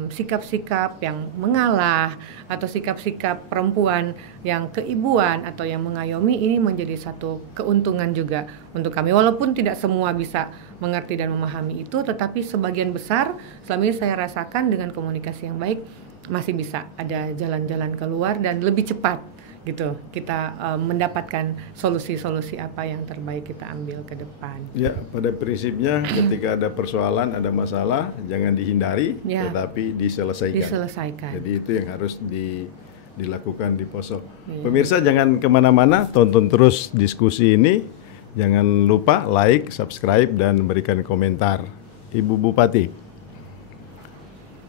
sikap-sikap yang mengalah atau sikap-sikap perempuan yang keibuan atau yang mengayomi ini menjadi satu keuntungan juga untuk kami, walaupun tidak semua bisa mengerti dan memahami itu, tetapi sebagian besar selama ini saya rasakan dengan komunikasi yang baik masih bisa ada jalan-jalan keluar dan lebih cepat gitu kita mendapatkan solusi-solusi apa yang terbaik kita ambil ke depan. Ya, pada prinsipnya ketika ada persoalan, ada masalah, jangan dihindari, tetapi diselesaikan. Jadi itu yang harus dilakukan di Poso. Pemirsa jangan kemana-mana, tonton terus diskusi ini. Jangan lupa like, subscribe, dan berikan komentar. Ibu Bupati,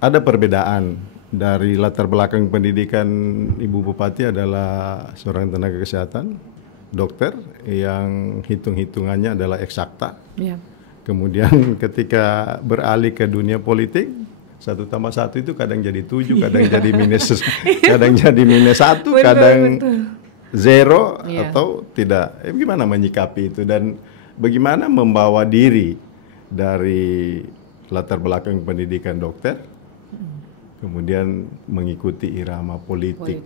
ada perbedaan dari latar belakang pendidikan Ibu Bupati adalah seorang tenaga kesehatan, dokter yang hitung-hitungannya adalah eksakta. Kemudian ketika beralih ke dunia politik, 1+1 itu kadang jadi 7, kadang jadi minus, kadang jadi -1, kadang zero atau tidak. Gimana menyikapi itu dan bagaimana membawa diri dari latar belakang pendidikan dokter kemudian mengikuti irama politik.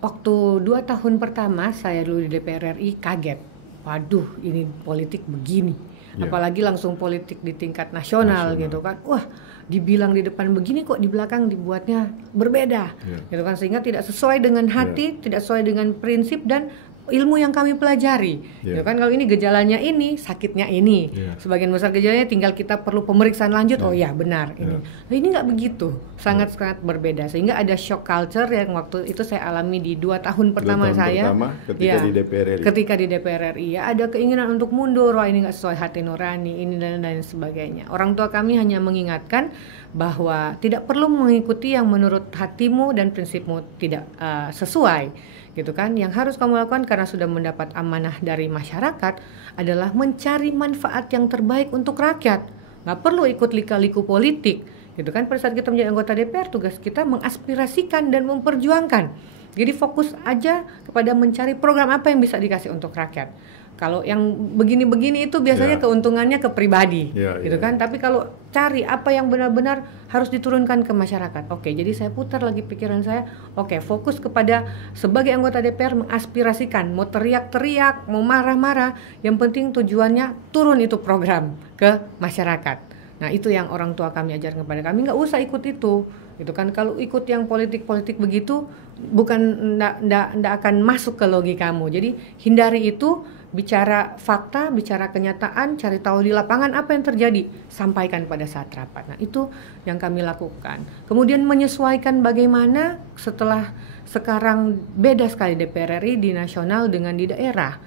Waktu 2 tahun pertama saya dulu di DPR RI kaget. Waduh, ini politik begini. Apalagi langsung politik di tingkat nasional gitu kan. Wah, dibilang di depan begini kok di belakang dibuatnya berbeda. Gitu kan, sehingga tidak sesuai dengan hati, tidak sesuai dengan prinsip dan ilmu yang kami pelajari. Gitu kan, kalau ini gejalanya ini, sakitnya ini. Sebagian besar gejalanya tinggal kita perlu pemeriksaan lanjut. Oh ya, benar ini. Nah, ini nggak begitu. Sangat-sangat berbeda. Sehingga ada shock culture yang waktu itu saya alami di 2 tahun pertama saya. Ketika di DPR RI. Ketika di DPR RI ada keinginan untuk mundur. Wah, ini nggak sesuai hati nurani, ini dan lain sebagainya. Orang tua kami hanya mengingatkan bahwa tidak perlu mengikuti yang menurut hatimu dan prinsipmu tidak sesuai. Gitu kan, yang harus kamu lakukan karena sudah mendapat amanah dari masyarakat adalah mencari manfaat yang terbaik untuk rakyat. Nggak perlu ikut lika-liku politik, gitu kan. Pada saat kita menjadi anggota DPR, tugas kita mengaspirasikan dan memperjuangkan. Jadi fokus aja kepada mencari program apa yang bisa dikasih untuk rakyat. Kalau yang begini-begini itu biasanya keuntungannya ke pribadi, gitu kan. Tapi kalau cari apa yang benar-benar harus diturunkan ke masyarakat. Oke, jadi saya putar lagi pikiran saya. Oke, fokus kepada sebagai anggota DPR mengaspirasikan, mau teriak-teriak, mau marah-marah, yang penting tujuannya turun itu program ke masyarakat. Nah, itu yang orang tua kami ajarkan kepada kami, nggak usah ikut itu. Gitu kan, kalau ikut yang politik-politik begitu ndak akan masuk ke logikamu. Jadi hindari itu, bicara fakta, bicara kenyataan, cari tahu di lapangan apa yang terjadi, sampaikan pada saat rapat. Nah, itu yang kami lakukan. Kemudian menyesuaikan bagaimana setelah sekarang beda sekali DPR RI di nasional dengan di daerah.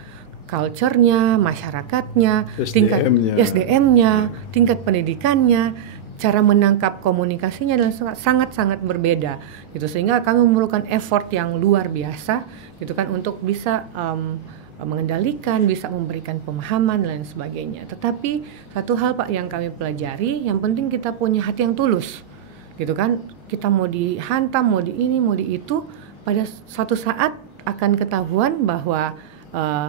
Culture-nya, masyarakatnya, tingkat SDM-nya, tingkat pendidikannya, cara menangkap komunikasinya adalah sangat-sangat berbeda gitu, sehingga kami memerlukan effort yang luar biasa gitu kan untuk bisa mengendalikan, bisa memberikan pemahaman dan lain sebagainya. Tetapi satu hal Pak yang kami pelajari, yang penting kita punya hati yang tulus gitu kan. Kita mau dihantam, mau di ini, mau di itu, pada suatu saat akan ketahuan bahwa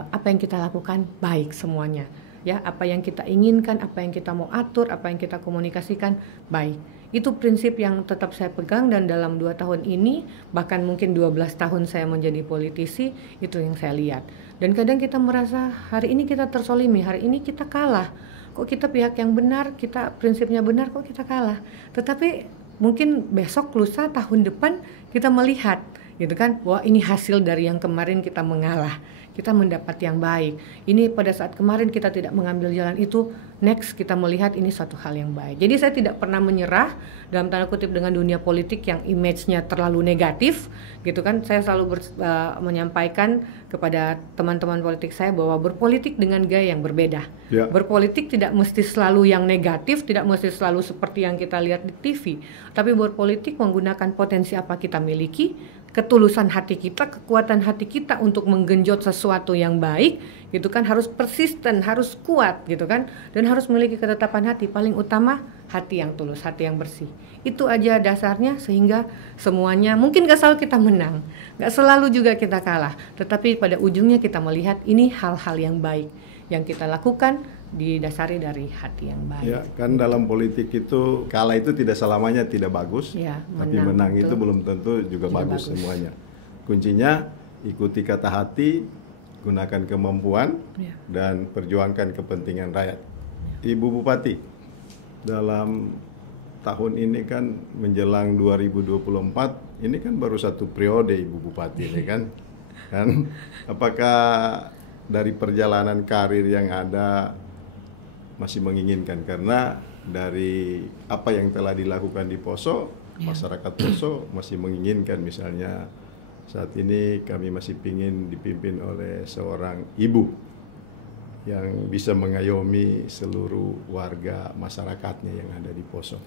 apa yang kita lakukan baik semuanya. Ya, apa yang kita inginkan, apa yang kita mau atur, apa yang kita komunikasikan baik. Itu prinsip yang tetap saya pegang, dan dalam 2 tahun ini, bahkan mungkin 12 tahun saya menjadi politisi, itu yang saya lihat. Dan kadang kita merasa hari ini kita tersolimi, hari ini kita kalah. Kok kita pihak yang benar, kita prinsipnya benar, kok kita kalah. Tetapi mungkin besok, lusa, tahun depan kita melihat gitu kan, wah ini hasil dari yang kemarin kita mengalah. Kita mendapat yang baik. Ini pada saat kemarin kita tidak mengambil jalan itu, next kita melihat ini suatu hal yang baik. Jadi saya tidak pernah menyerah dalam tanda kutip dengan dunia politik yang image-nya terlalu negatif, gitu kan. Saya selalu menyampaikan kepada teman-teman politik saya bahwa berpolitik dengan gaya yang berbeda. Berpolitik tidak mesti selalu yang negatif, tidak mesti selalu seperti yang kita lihat di TV. Tapi berpolitik menggunakan potensi apa kita miliki, ketulusan hati kita, kekuatan hati kita untuk menggenjot sesuatu yang baik, gitu kan, harus persisten, harus kuat, gitu kan, dan harus memiliki ketetapan hati. Paling utama hati yang tulus, hati yang bersih. Itu aja dasarnya, sehingga semuanya mungkin gak selalu kita menang, gak selalu juga kita kalah, tetapi pada ujungnya kita melihat ini hal-hal yang baik yang kita lakukan didasari dari hati yang baik. Ya, kan dalam politik itu kalah itu tidak selamanya tidak bagus, tapi menang itu belum tentu juga bagus semuanya. Kuncinya ikuti kata hati, gunakan kemampuan, dan perjuangkan kepentingan rakyat. Ibu Bupati, dalam tahun ini kan menjelang 2024, ini kan baru satu periode Ibu Bupati ini kan. Apakah dari perjalanan karir yang ada masih menginginkan, karena dari apa yang telah dilakukan di Poso, masyarakat Poso masih menginginkan, misalnya saat ini kami masih ingin dipimpin oleh seorang ibu yang bisa mengayomi seluruh warga masyarakatnya yang ada di Poso.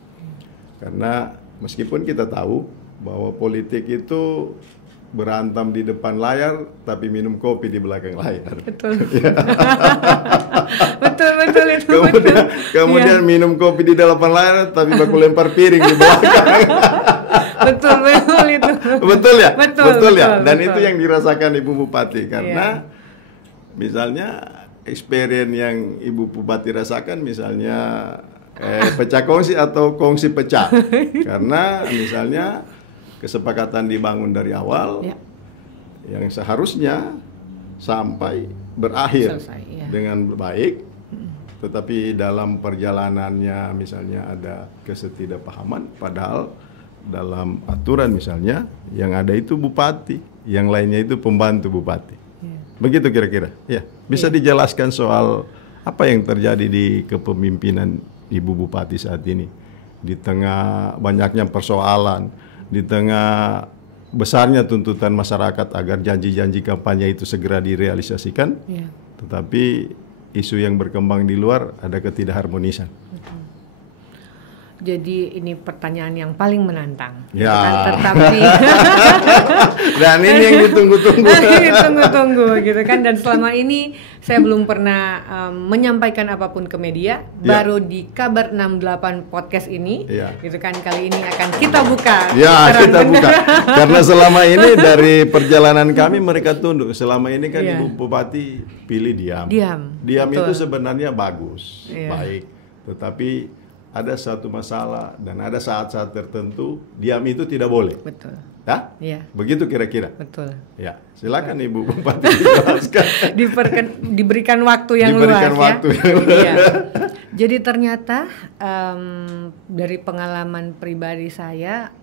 Karena meskipun kita tahu bahwa politik itu berantam di depan layar, tapi minum kopi di belakang layar. Betul. Ya. betul itu. Kemudian minum kopi di depan layar, tapi baku lempar piring di belakang. betul itu. Betul ya? Betul ya. Dan betul. itu yang dirasakan Ibu Bupati, karena misalnya experience yang Ibu Bupati rasakan, misalnya pecah kongsi atau kongsi pecah. Karena misalnya kesepakatan dibangun dari awal yang seharusnya sampai berakhir dengan baik, tetapi dalam perjalanannya misalnya ada ketidakpahaman, padahal dalam aturan misalnya yang ada itu bupati, yang lainnya itu pembantu bupati. Begitu kira-kira. Ya, bisa dijelaskan soal apa yang terjadi di kepemimpinan Ibu Bupati saat ini di tengah banyaknya persoalan, di tengah besarnya tuntutan masyarakat agar janji-janji kampanye itu segera direalisasikan, tetapi isu yang berkembang di luar ada ketidakharmonisan. Jadi ini pertanyaan yang paling menantang. Ya. Tetapi dan ini yang ditunggu-tunggu gitu kan. Dan selama ini saya belum pernah menyampaikan apapun ke media. Baru di Kabar 68 podcast ini, gitu kan, kali ini akan kita buka. Ya, kita buka. Karena selama ini dari perjalanan kami mereka tunduk. Selama ini kan Ibu Bupati pilih diam. Diam itu sebenarnya bagus, baik. Tetapi ada satu masalah dan ada saat-saat tertentu diam itu tidak boleh. Betul. Ya? Begitu kira-kira. Betul. Ya, silakan Ibu Bupati dijelaskan. Diberikan waktu yang luas ya. Jadi ternyata dari pengalaman pribadi saya,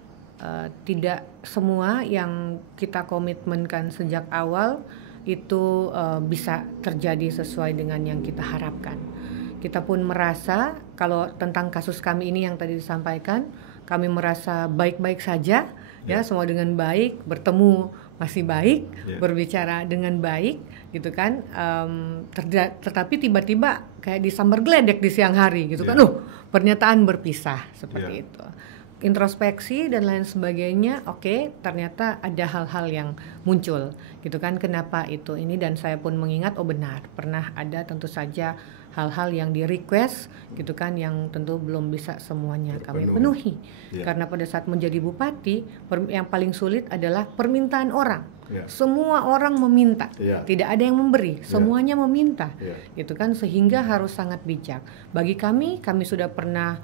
tidak semua yang kita komitmenkan sejak awal itu bisa terjadi sesuai dengan yang kita harapkan. Kita pun merasa kalau tentang kasus kami ini yang tadi disampaikan, kami merasa baik-baik saja, ya semua dengan baik, bertemu masih baik, berbicara dengan baik, gitu kan. Tetapi tiba-tiba kayak disambar geledek di siang hari, gitu kan. Pernyataan berpisah seperti itu. Introspeksi dan lain sebagainya, ternyata ada hal-hal yang muncul, gitu kan. Kenapa itu ini, dan saya pun mengingat, benar pernah ada tentu saja hal-hal yang di request, gitu kan, yang tentu belum bisa semuanya kami penuhi. Karena pada saat menjadi bupati, yang paling sulit adalah permintaan orang. Semua orang meminta, tidak ada yang memberi, semuanya meminta, gitu kan, sehingga harus sangat bijak. Bagi kami sudah pernah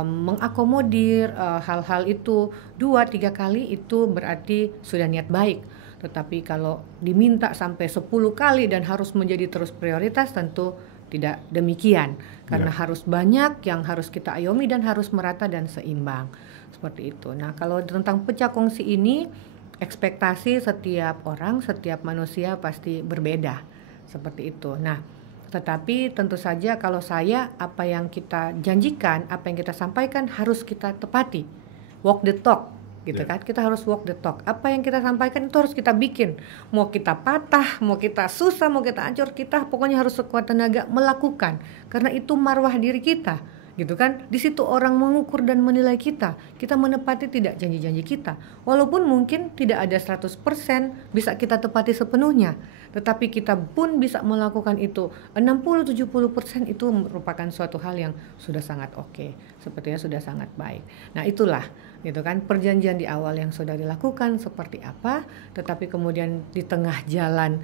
mengakomodir hal-hal itu 2-3 kali, itu berarti sudah niat baik. Tetapi kalau diminta sampai 10 kali dan harus menjadi terus prioritas, tentu tidak demikian, karena harus banyak yang harus kita ayomi dan harus merata dan seimbang, seperti itu. Nah, kalau tentang pecah kongsi ini, ekspektasi setiap orang, setiap manusia pasti berbeda, seperti itu. Nah, tetapi tentu saja kalau saya, apa yang kita janjikan, apa yang kita sampaikan harus kita tepati, walk the talk, gitu kan. Kita harus walk the talk. Apa yang kita sampaikan itu harus kita bikin. Mau kita patah, mau kita susah, mau kita hancur, kita pokoknya harus sekuat tenaga melakukan. Karena itu marwah diri kita, gitu kan. Di situ orang mengukur dan menilai kita. Kita menepati tidak janji-janji kita. Walaupun mungkin tidak ada 100% bisa kita tepati sepenuhnya, tetapi kita pun bisa melakukan itu 60-70%, itu merupakan suatu hal yang sudah sangat oke, sepertinya sudah sangat baik. Nah, itulah, gitu kan, perjanjian di awal yang sudah dilakukan seperti apa, tetapi kemudian di tengah jalan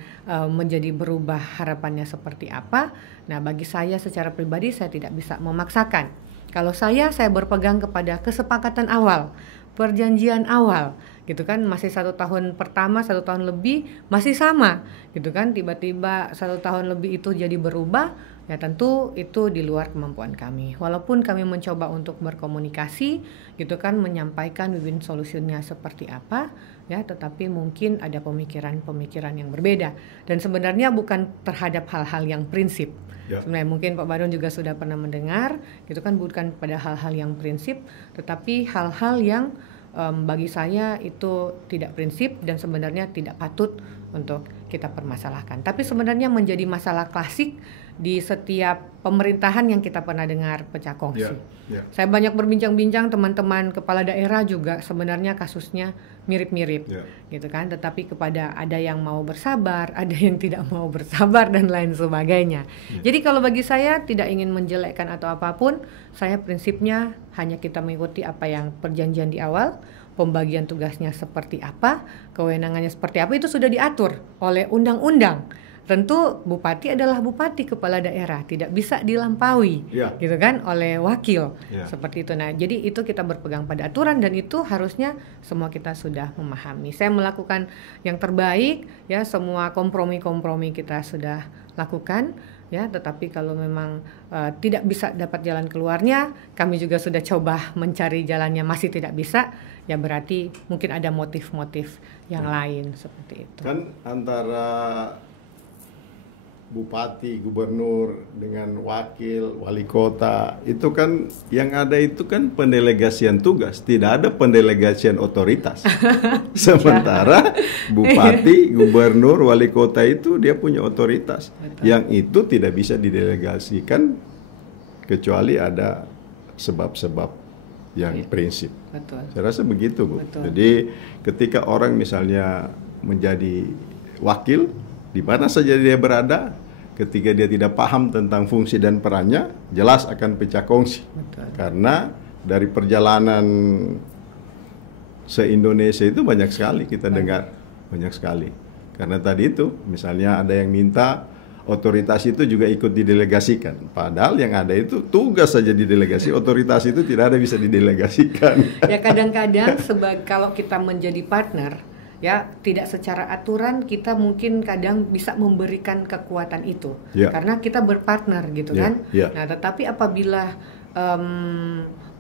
menjadi berubah harapannya seperti apa. Nah, bagi saya secara pribadi, saya tidak bisa memaksakan. Kalau saya berpegang kepada kesepakatan awal, perjanjian awal, gitu kan. Masih 1 tahun pertama, 1 tahun lebih masih sama, gitu kan. Tiba-tiba 1 tahun lebih itu jadi berubah, Ya tentu itu di luar kemampuan kami. Walaupun kami mencoba untuk berkomunikasi gitu kan, menyampaikan win-win solusinya seperti apa ya, tetapi mungkin ada pemikiran-pemikiran yang berbeda. Dan sebenarnya bukan terhadap hal-hal yang prinsip. Ya. Sebenarnya mungkin Pak Baron juga sudah pernah mendengar gitu kan, bukan pada hal-hal yang prinsip, tetapi hal-hal yang bagi saya itu tidak prinsip dan sebenarnya tidak patut untuk kita permasalahkan. Tapi sebenarnya menjadi masalah klasik di setiap pemerintahan yang kita pernah dengar pecah kongsi. Saya banyak berbincang-bincang, teman-teman kepala daerah juga sebenarnya kasusnya mirip-mirip, gitu kan. Tetapi kepada ada yang mau bersabar, ada yang tidak mau bersabar dan lain sebagainya. Jadi kalau bagi saya tidak ingin menjelekkan atau apapun, saya prinsipnya hanya kita mengikuti apa yang perjanjian di awal. Pembagian tugasnya seperti apa, kewenangannya seperti apa, itu sudah diatur oleh undang-undang. Tentu bupati adalah bupati, kepala daerah tidak bisa dilampaui, gitu kan, oleh wakil, seperti itu. Nah, jadi itu kita berpegang pada aturan dan itu harusnya semua kita sudah memahami. Saya melakukan yang terbaik, ya, semua kompromi-kompromi kita sudah lakukan. Ya, tetapi kalau memang tidak bisa dapat jalan keluarnya, kami juga sudah coba mencari jalannya masih tidak bisa, ya berarti mungkin ada motif-motif yang lain seperti itu. Kan antara bupati, gubernur dengan wakil, wali kota, itu kan yang ada itu kan pendelegasian tugas, tidak ada pendelegasian otoritas. Sementara bupati, gubernur, wali kota itu dia punya otoritas. Betul. Yang itu tidak bisa didelegasikan kecuali ada sebab-sebab yang prinsip. Betul. Saya rasa begitu, Bu. Betul. Jadi ketika orang misalnya menjadi wakil di mana saja dia berada, ketika dia tidak paham tentang fungsi dan perannya, jelas akan pecah kongsi. Betul. Karena dari perjalanan se-Indonesia itu banyak sekali kita dengar, banyak sekali. Karena tadi itu, misalnya ada yang minta otoritas itu juga ikut didelegasikan. Padahal yang ada itu tugas saja didelegasi, otoritas itu tidak ada bisa didelegasikan. Ya kadang-kadang kalau kita menjadi partner, ya tidak secara aturan kita mungkin kadang bisa memberikan kekuatan itu, karena kita berpartner gitu kan. Nah tetapi apabila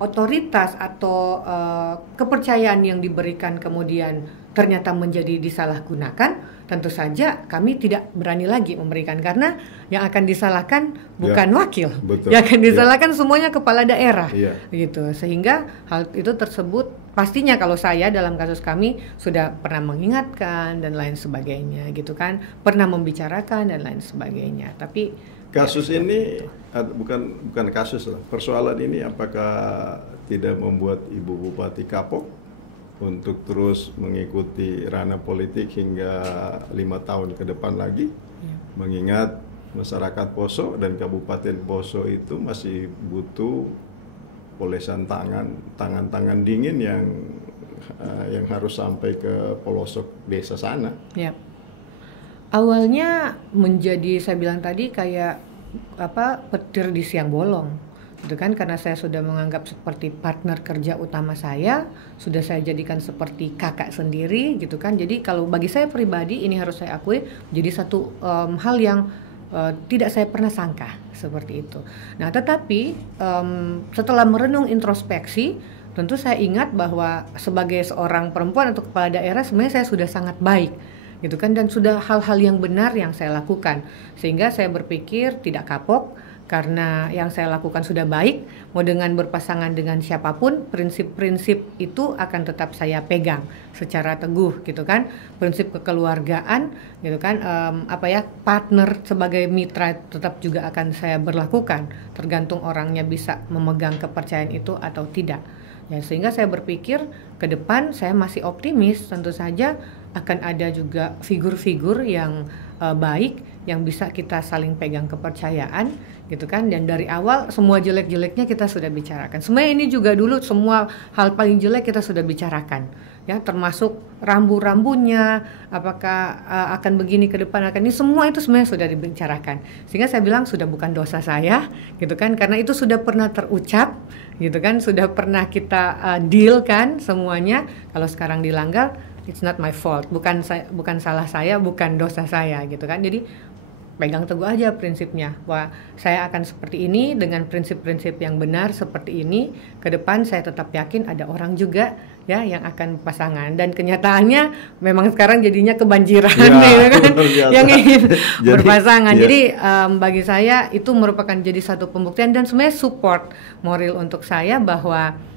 otoritas atau kepercayaan yang diberikan kemudian ternyata menjadi disalahgunakan, tentu saja kami tidak berani lagi memberikan, karena yang akan disalahkan bukan wakil, yang akan disalahkan semuanya kepala daerah, gitu. Sehingga hal itu tersebut pastinya kalau saya dalam kasus kami sudah pernah mengingatkan dan lain sebagainya, gitu kan, pernah membicarakan dan lain sebagainya. Tapi kasus ini bukan kasus lah. Persoalan ini apakah tidak membuat Ibu Bupati kapok untuk terus mengikuti ranah politik hingga 5 tahun ke depan lagi, mengingat masyarakat Poso dan Kabupaten Poso itu masih butuh polesan tangan dingin yang harus sampai ke pelosok desa sana. Awalnya menjadi, saya bilang tadi, kayak petir di siang bolong. Itu kan karena saya sudah menganggap seperti partner kerja utama saya, sudah saya jadikan seperti kakak sendiri gitu kan. Jadi kalau bagi saya pribadi ini harus saya akui jadi satu hal yang tidak saya pernah sangka seperti itu. Nah tetapi setelah merenung introspeksi, tentu saya ingat bahwa sebagai seorang perempuan atau kepala daerah sebenarnya saya sudah sangat baik gitu kan, dan sudah hal-hal yang benar yang saya lakukan, sehingga saya berpikir tidak kapok. Karena yang saya lakukan sudah baik, mau dengan berpasangan dengan siapapun, prinsip-prinsip itu akan tetap saya pegang secara teguh gitu kan. Prinsip kekeluargaan gitu kan, partner sebagai mitra tetap juga akan saya berlakukan, tergantung orangnya bisa memegang kepercayaan itu atau tidak. Ya, sehingga saya berpikir ke depan saya masih optimis, tentu saja akan ada juga figur-figur yang baik yang bisa kita saling pegang kepercayaan gitu kan. Dan dari awal semua jelek-jeleknya kita sudah bicarakan. Sebenarnya ini juga dulu semua hal paling jelek kita sudah bicarakan, ya, termasuk rambu-rambunya, apakah akan begini ke depan, akan ini, semua itu sebenarnya sudah dibicarakan. Sehingga saya bilang sudah bukan dosa saya gitu kan, karena itu sudah pernah terucap gitu kan, sudah pernah kita deal kan semuanya. Kalau sekarang dilanggar, it's not my fault, bukan salah saya, bukan dosa saya gitu kan. Jadi pegang teguh aja prinsipnya bahwa saya akan seperti ini dengan prinsip-prinsip yang benar seperti ini. Ke depan saya tetap yakin ada orang juga ya yang akan pasangan, dan kenyataannya memang sekarang jadinya kebanjiran gitu kan, yang ingin berpasangan. Jadi bagi saya itu merupakan jadi satu pembuktian dan sebenarnya support moral untuk saya bahwa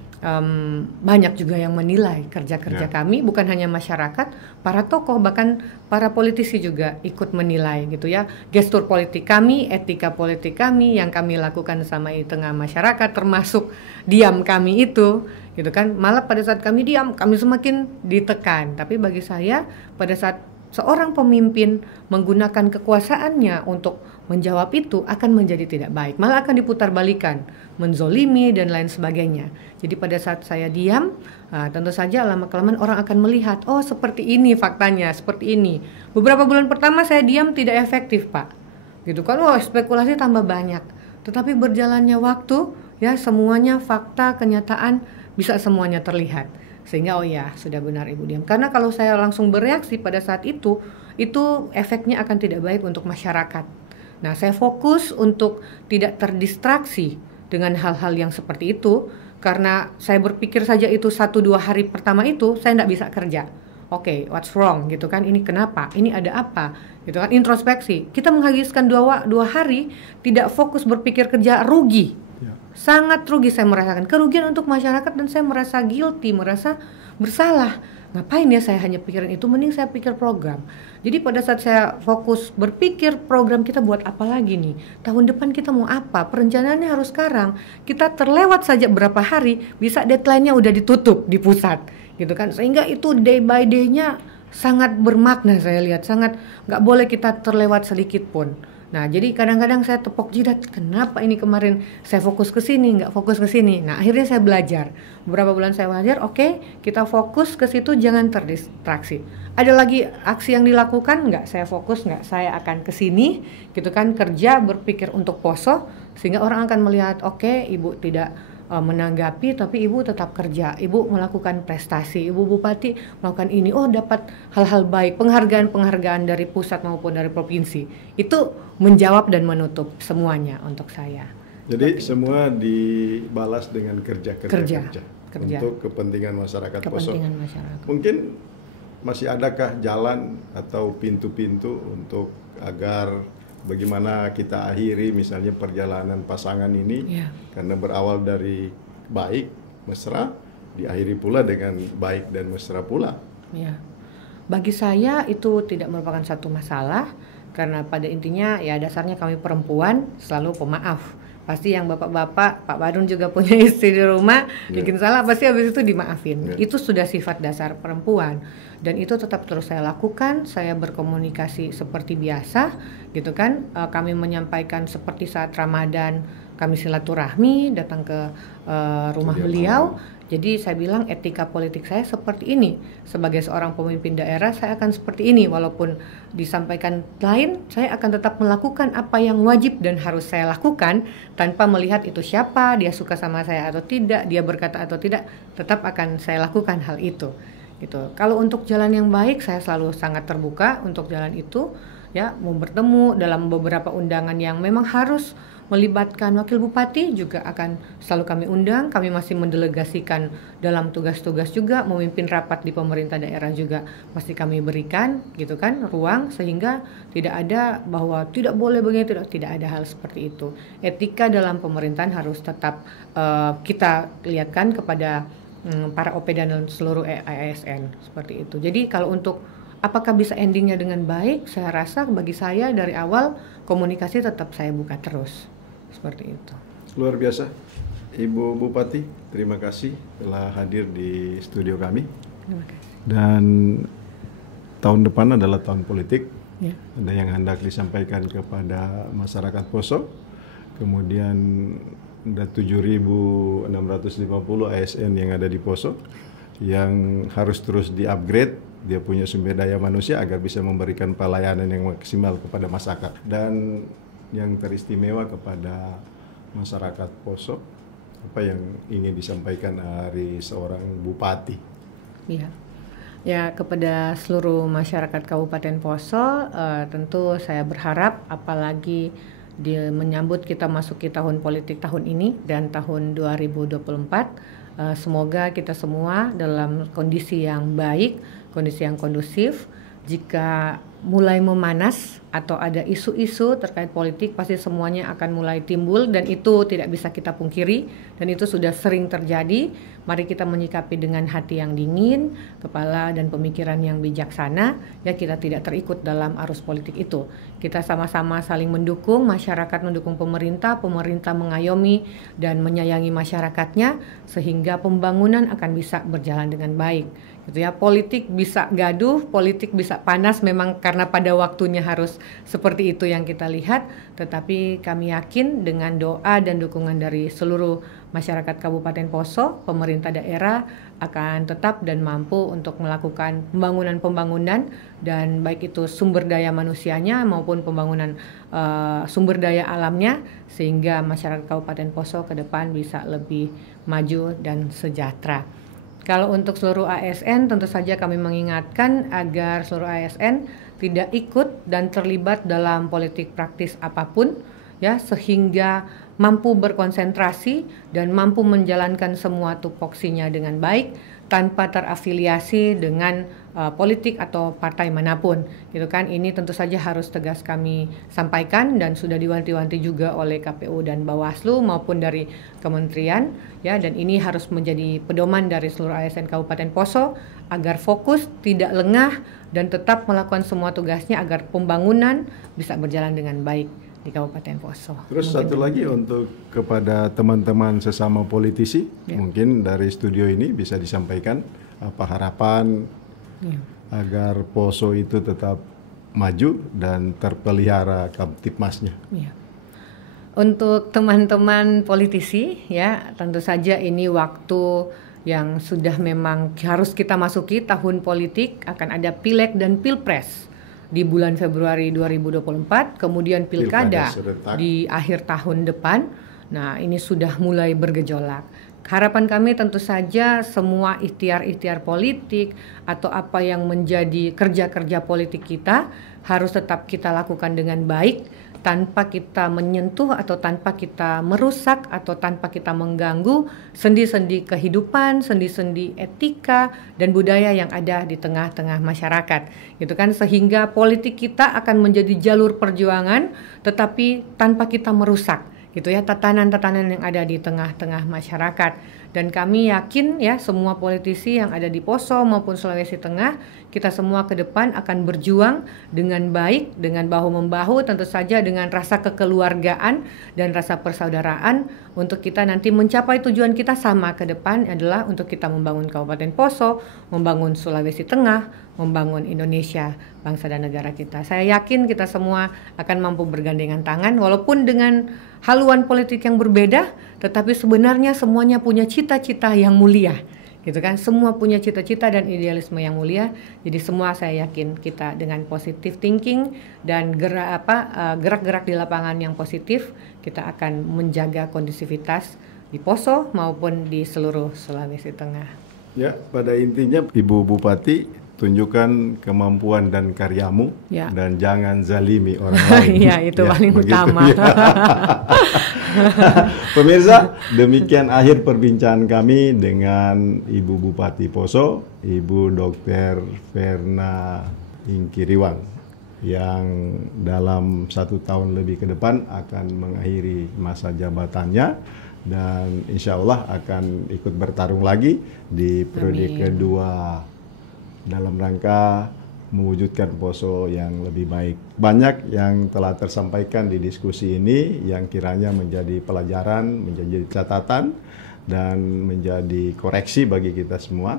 banyak juga yang menilai kerja-kerja kami, bukan hanya masyarakat, para tokoh, bahkan para politisi juga ikut menilai gitu ya, gestur politik kami, etika politik kami yang kami lakukan sama di tengah masyarakat, termasuk diam kami itu gitu kan. Malah pada saat kami diam, kami semakin ditekan. Tapi bagi saya pada saat seorang pemimpin menggunakan kekuasaannya untuk menjawab itu akan menjadi tidak baik, malah akan diputar-balikan, menzolimi dan lain sebagainya. Jadi pada saat saya diam, tentu saja lama-kelamaan orang akan melihat, oh seperti ini faktanya, seperti ini. Beberapa bulan pertama saya diam tidak efektif Pak, gitu kan, oh spekulasi tambah banyak. Tetapi berjalannya waktu, ya semuanya fakta, kenyataan bisa semuanya terlihat. Sehingga oh ya sudah benar Ibu diam. Karena kalau saya langsung bereaksi pada saat itu efeknya akan tidak baik untuk masyarakat. Nah saya fokus untuk tidak terdistraksi dengan hal-hal yang seperti itu. Karena saya berpikir saja itu 1-2 hari pertama itu saya tidak bisa kerja. Oke, what's wrong gitu kan, ini kenapa, ini ada apa gitu kan, introspeksi. Kita menghabiskan 2 hari tidak fokus berpikir kerja, rugi. Sangat rugi, saya merasakan kerugian untuk masyarakat dan saya merasa guilty, merasa bersalah. Ngapain ya saya hanya pikirin itu, mending saya pikir program. Jadi pada saat saya fokus berpikir program kita buat apa lagi nih, tahun depan kita mau apa, perencanaannya harus sekarang. Kita terlewat saja berapa hari, bisa deadline-nya udah ditutup di pusat gitu kan. Sehingga itu day by day-nya sangat bermakna, saya lihat sangat nggak boleh kita terlewat sedikit pun. Nah, jadi kadang-kadang saya tepok jidat, kenapa ini kemarin saya fokus ke sini, nggak fokus ke sini. Nah, akhirnya saya belajar. Beberapa bulan saya belajar, oke, kita fokus ke situ, jangan terdistraksi. Ada lagi aksi yang dilakukan, nggak saya fokus, nggak saya akan ke sini, gitu kan, kerja, berpikir untuk poso, sehingga orang akan melihat, oke, Ibu tidak menanggapi, tapi Ibu tetap kerja, Ibu melakukan prestasi, Ibu Bupati melakukan ini, oh dapat hal-hal baik, penghargaan dari pusat maupun dari provinsi. Itu menjawab dan menutup semuanya untuk saya. Jadi semua dibalas dengan kerja untuk kepentingan masyarakat Poso. Mungkin masih adakah jalan atau pintu-pintu untuk agar bagaimana kita akhiri misalnya perjalanan pasangan ini, karena berawal dari baik, mesra, diakhiri pula dengan baik dan mesra pula. Ya. Bagi saya itu tidak merupakan satu masalah, karena pada intinya ya dasarnya kami perempuan selalu pemaaf. Pasti yang bapak-bapak, Pak Badun juga punya istri di rumah, bikin salah pasti habis itu dimaafin. Itu sudah sifat dasar perempuan. Dan itu tetap terus saya lakukan, saya berkomunikasi seperti biasa gitu kan. Kami menyampaikan seperti saat Ramadan, kami silaturahmi, datang ke rumah beliau. Jadi saya bilang etika politik saya seperti ini. Sebagai seorang pemimpin daerah saya akan seperti ini. Walaupun disampaikan lain, saya akan tetap melakukan apa yang wajib dan harus saya lakukan tanpa melihat itu siapa, dia suka sama saya atau tidak, dia berkata atau tidak, tetap akan saya lakukan hal itu. Gitu. Kalau untuk jalan yang baik saya selalu sangat terbuka untuk jalan itu, ya mau bertemu dalam beberapa undangan yang memang harus melibatkan wakil bupati juga akan selalu kami undang. Kami masih mendelegasikan dalam tugas-tugas juga, memimpin rapat di pemerintah daerah juga masih kami berikan gitu kan ruang, sehingga tidak ada bahwa tidak boleh begini, tidak ada hal seperti itu. Etika dalam pemerintahan harus tetap kita lihatkan kepada para OP dan seluruh ASN seperti itu. Jadi kalau untuk apakah bisa endingnya dengan baik, saya rasa bagi saya dari awal komunikasi tetap saya buka terus seperti itu. Luar biasa, Ibu Bupati, terima kasih telah hadir di studio kami. Terima kasih. Dan tahun depan adalah tahun politik. Ada yang hendak disampaikan kepada masyarakat Poso. Kemudian ada 7.650 ASN yang ada di Poso yang harus terus di-upgrade, dia punya sumber daya manusia agar bisa memberikan pelayanan yang maksimal kepada masyarakat. Dan yang teristimewa kepada masyarakat Poso, apa yang ingin disampaikan dari seorang bupati? Iya, Ya, kepada seluruh masyarakat Kabupaten Poso, tentu saya berharap apalagi menyambut kita masuki tahun politik tahun ini dan tahun 2024, semoga kita semua dalam kondisi yang baik, kondisi yang kondusif. Jika mulai memanas atau ada isu-isu terkait politik, pasti semuanya akan mulai timbul dan itu tidak bisa kita pungkiri dan itu sudah sering terjadi. Mari kita menyikapi dengan hati yang dingin, kepala dan pemikiran yang bijaksana, ya kita tidak terikut dalam arus politik itu. Kita sama-sama saling mendukung, masyarakat mendukung pemerintah, pemerintah mengayomi dan menyayangi masyarakatnya sehingga pembangunan akan bisa berjalan dengan baik. Gitu ya, politik bisa gaduh, politik bisa panas memang karena pada waktunya harus seperti itu yang kita lihat, tetapi kami yakin dengan doa dan dukungan dari seluruh masyarakat Kabupaten Poso, pemerintah daerah akan tetap dan mampu untuk melakukan pembangunan dan baik itu sumber daya manusianya maupun pembangunan sumber daya alamnya sehingga masyarakat Kabupaten Poso ke depan bisa lebih maju dan sejahtera. Kalau untuk seluruh ASN tentu saja kami mengingatkan agar seluruh ASN tidak ikut dan terlibat dalam politik praktis apapun ya sehingga mampu berkonsentrasi dan mampu menjalankan semua tupoksinya dengan baik tanpa terafiliasi dengan politik atau partai manapun gitu kan. Ini tentu saja harus tegas kami sampaikan dan sudah diwanti-wanti juga oleh KPU dan Bawaslu maupun dari kementerian ya, dan ini harus menjadi pedoman dari seluruh ASN Kabupaten Poso agar fokus, tidak lengah dan tetap melakukan semua tugasnya agar pembangunan bisa berjalan dengan baik di Kabupaten Poso. Terus mungkin satu lagi untuk kepada teman-teman sesama politisi, ya, mungkin dari studio ini bisa disampaikan apa harapan ya, agar Poso itu tetap maju dan terpelihara Kamtipmasnya. Ya. Untuk teman-teman politisi ya, tentu saja ini waktu yang sudah memang harus kita masuki tahun politik, akan ada Pileg dan Pilpres di bulan Februari 2024, kemudian pilkada di akhir tahun depan. Nah, ini sudah mulai bergejolak. Harapan kami tentu saja semua ikhtiar-ikhtiar politik atau apa yang menjadi kerja-kerja politik kita harus tetap kita lakukan dengan baik, tanpa kita menyentuh atau tanpa kita merusak atau tanpa kita mengganggu sendi-sendi kehidupan, sendi-sendi etika dan budaya yang ada di tengah-tengah masyarakat. Gitu kan, sehingga politik kita akan menjadi jalur perjuangan tetapi tanpa kita merusak gitu ya tatanan-tatanan yang ada di tengah-tengah masyarakat. Dan kami yakin ya semua politisi yang ada di Poso maupun Sulawesi Tengah, kita semua ke depan akan berjuang dengan baik, dengan bahu-membahu, tentu saja dengan rasa kekeluargaan dan rasa persaudaraan untuk kita nanti mencapai tujuan kita sama ke depan adalah untuk kita membangun Kabupaten Poso, membangun Sulawesi Tengah, membangun Indonesia, bangsa dan negara kita. Saya yakin kita semua akan mampu bergandengan tangan walaupun dengan haluan politik yang berbeda, tetapi sebenarnya semuanya punya cita-cita yang mulia, gitu kan? Semua punya cita-cita dan idealisme yang mulia. Jadi semua saya yakin kita dengan positive thinking dan gerak-gerak di lapangan yang positif, kita akan menjaga kondisivitas di Poso maupun di seluruh Sulawesi Tengah. Ya, pada intinya Ibu Bupati, tunjukkan kemampuan dan karyamu ya, dan jangan zalimi orang lain. Ya, itu ya, paling begitu, utama. Ya. Pemirsa, demikian akhir perbincangan kami dengan Ibu Bupati Poso, Ibu Dr. Verna Ingkiriwang, yang dalam 1 tahun lebih ke depan akan mengakhiri masa jabatannya dan insya Allah akan ikut bertarung lagi di periode kedua dalam rangka mewujudkan Poso yang lebih baik. Banyak yang telah tersampaikan di diskusi ini yang kiranya menjadi pelajaran, menjadi catatan, dan menjadi koreksi bagi kita semua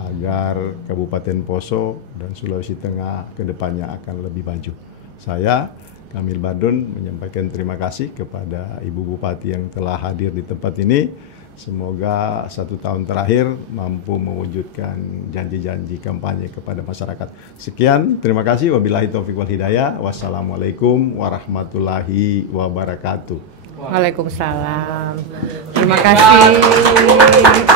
agar Kabupaten Poso dan Sulawesi Tengah ke depannya akan lebih maju. Saya, Kamil Badun, menyampaikan terima kasih kepada Ibu Bupati yang telah hadir di tempat ini. Semoga 1 tahun terakhir mampu mewujudkan janji-janji kampanye kepada masyarakat. Sekian, terima kasih. Wabillahi taufiq wal hidayah. Wassalamualaikum warahmatullahi wabarakatuh. Waalaikumsalam. Terima kasih.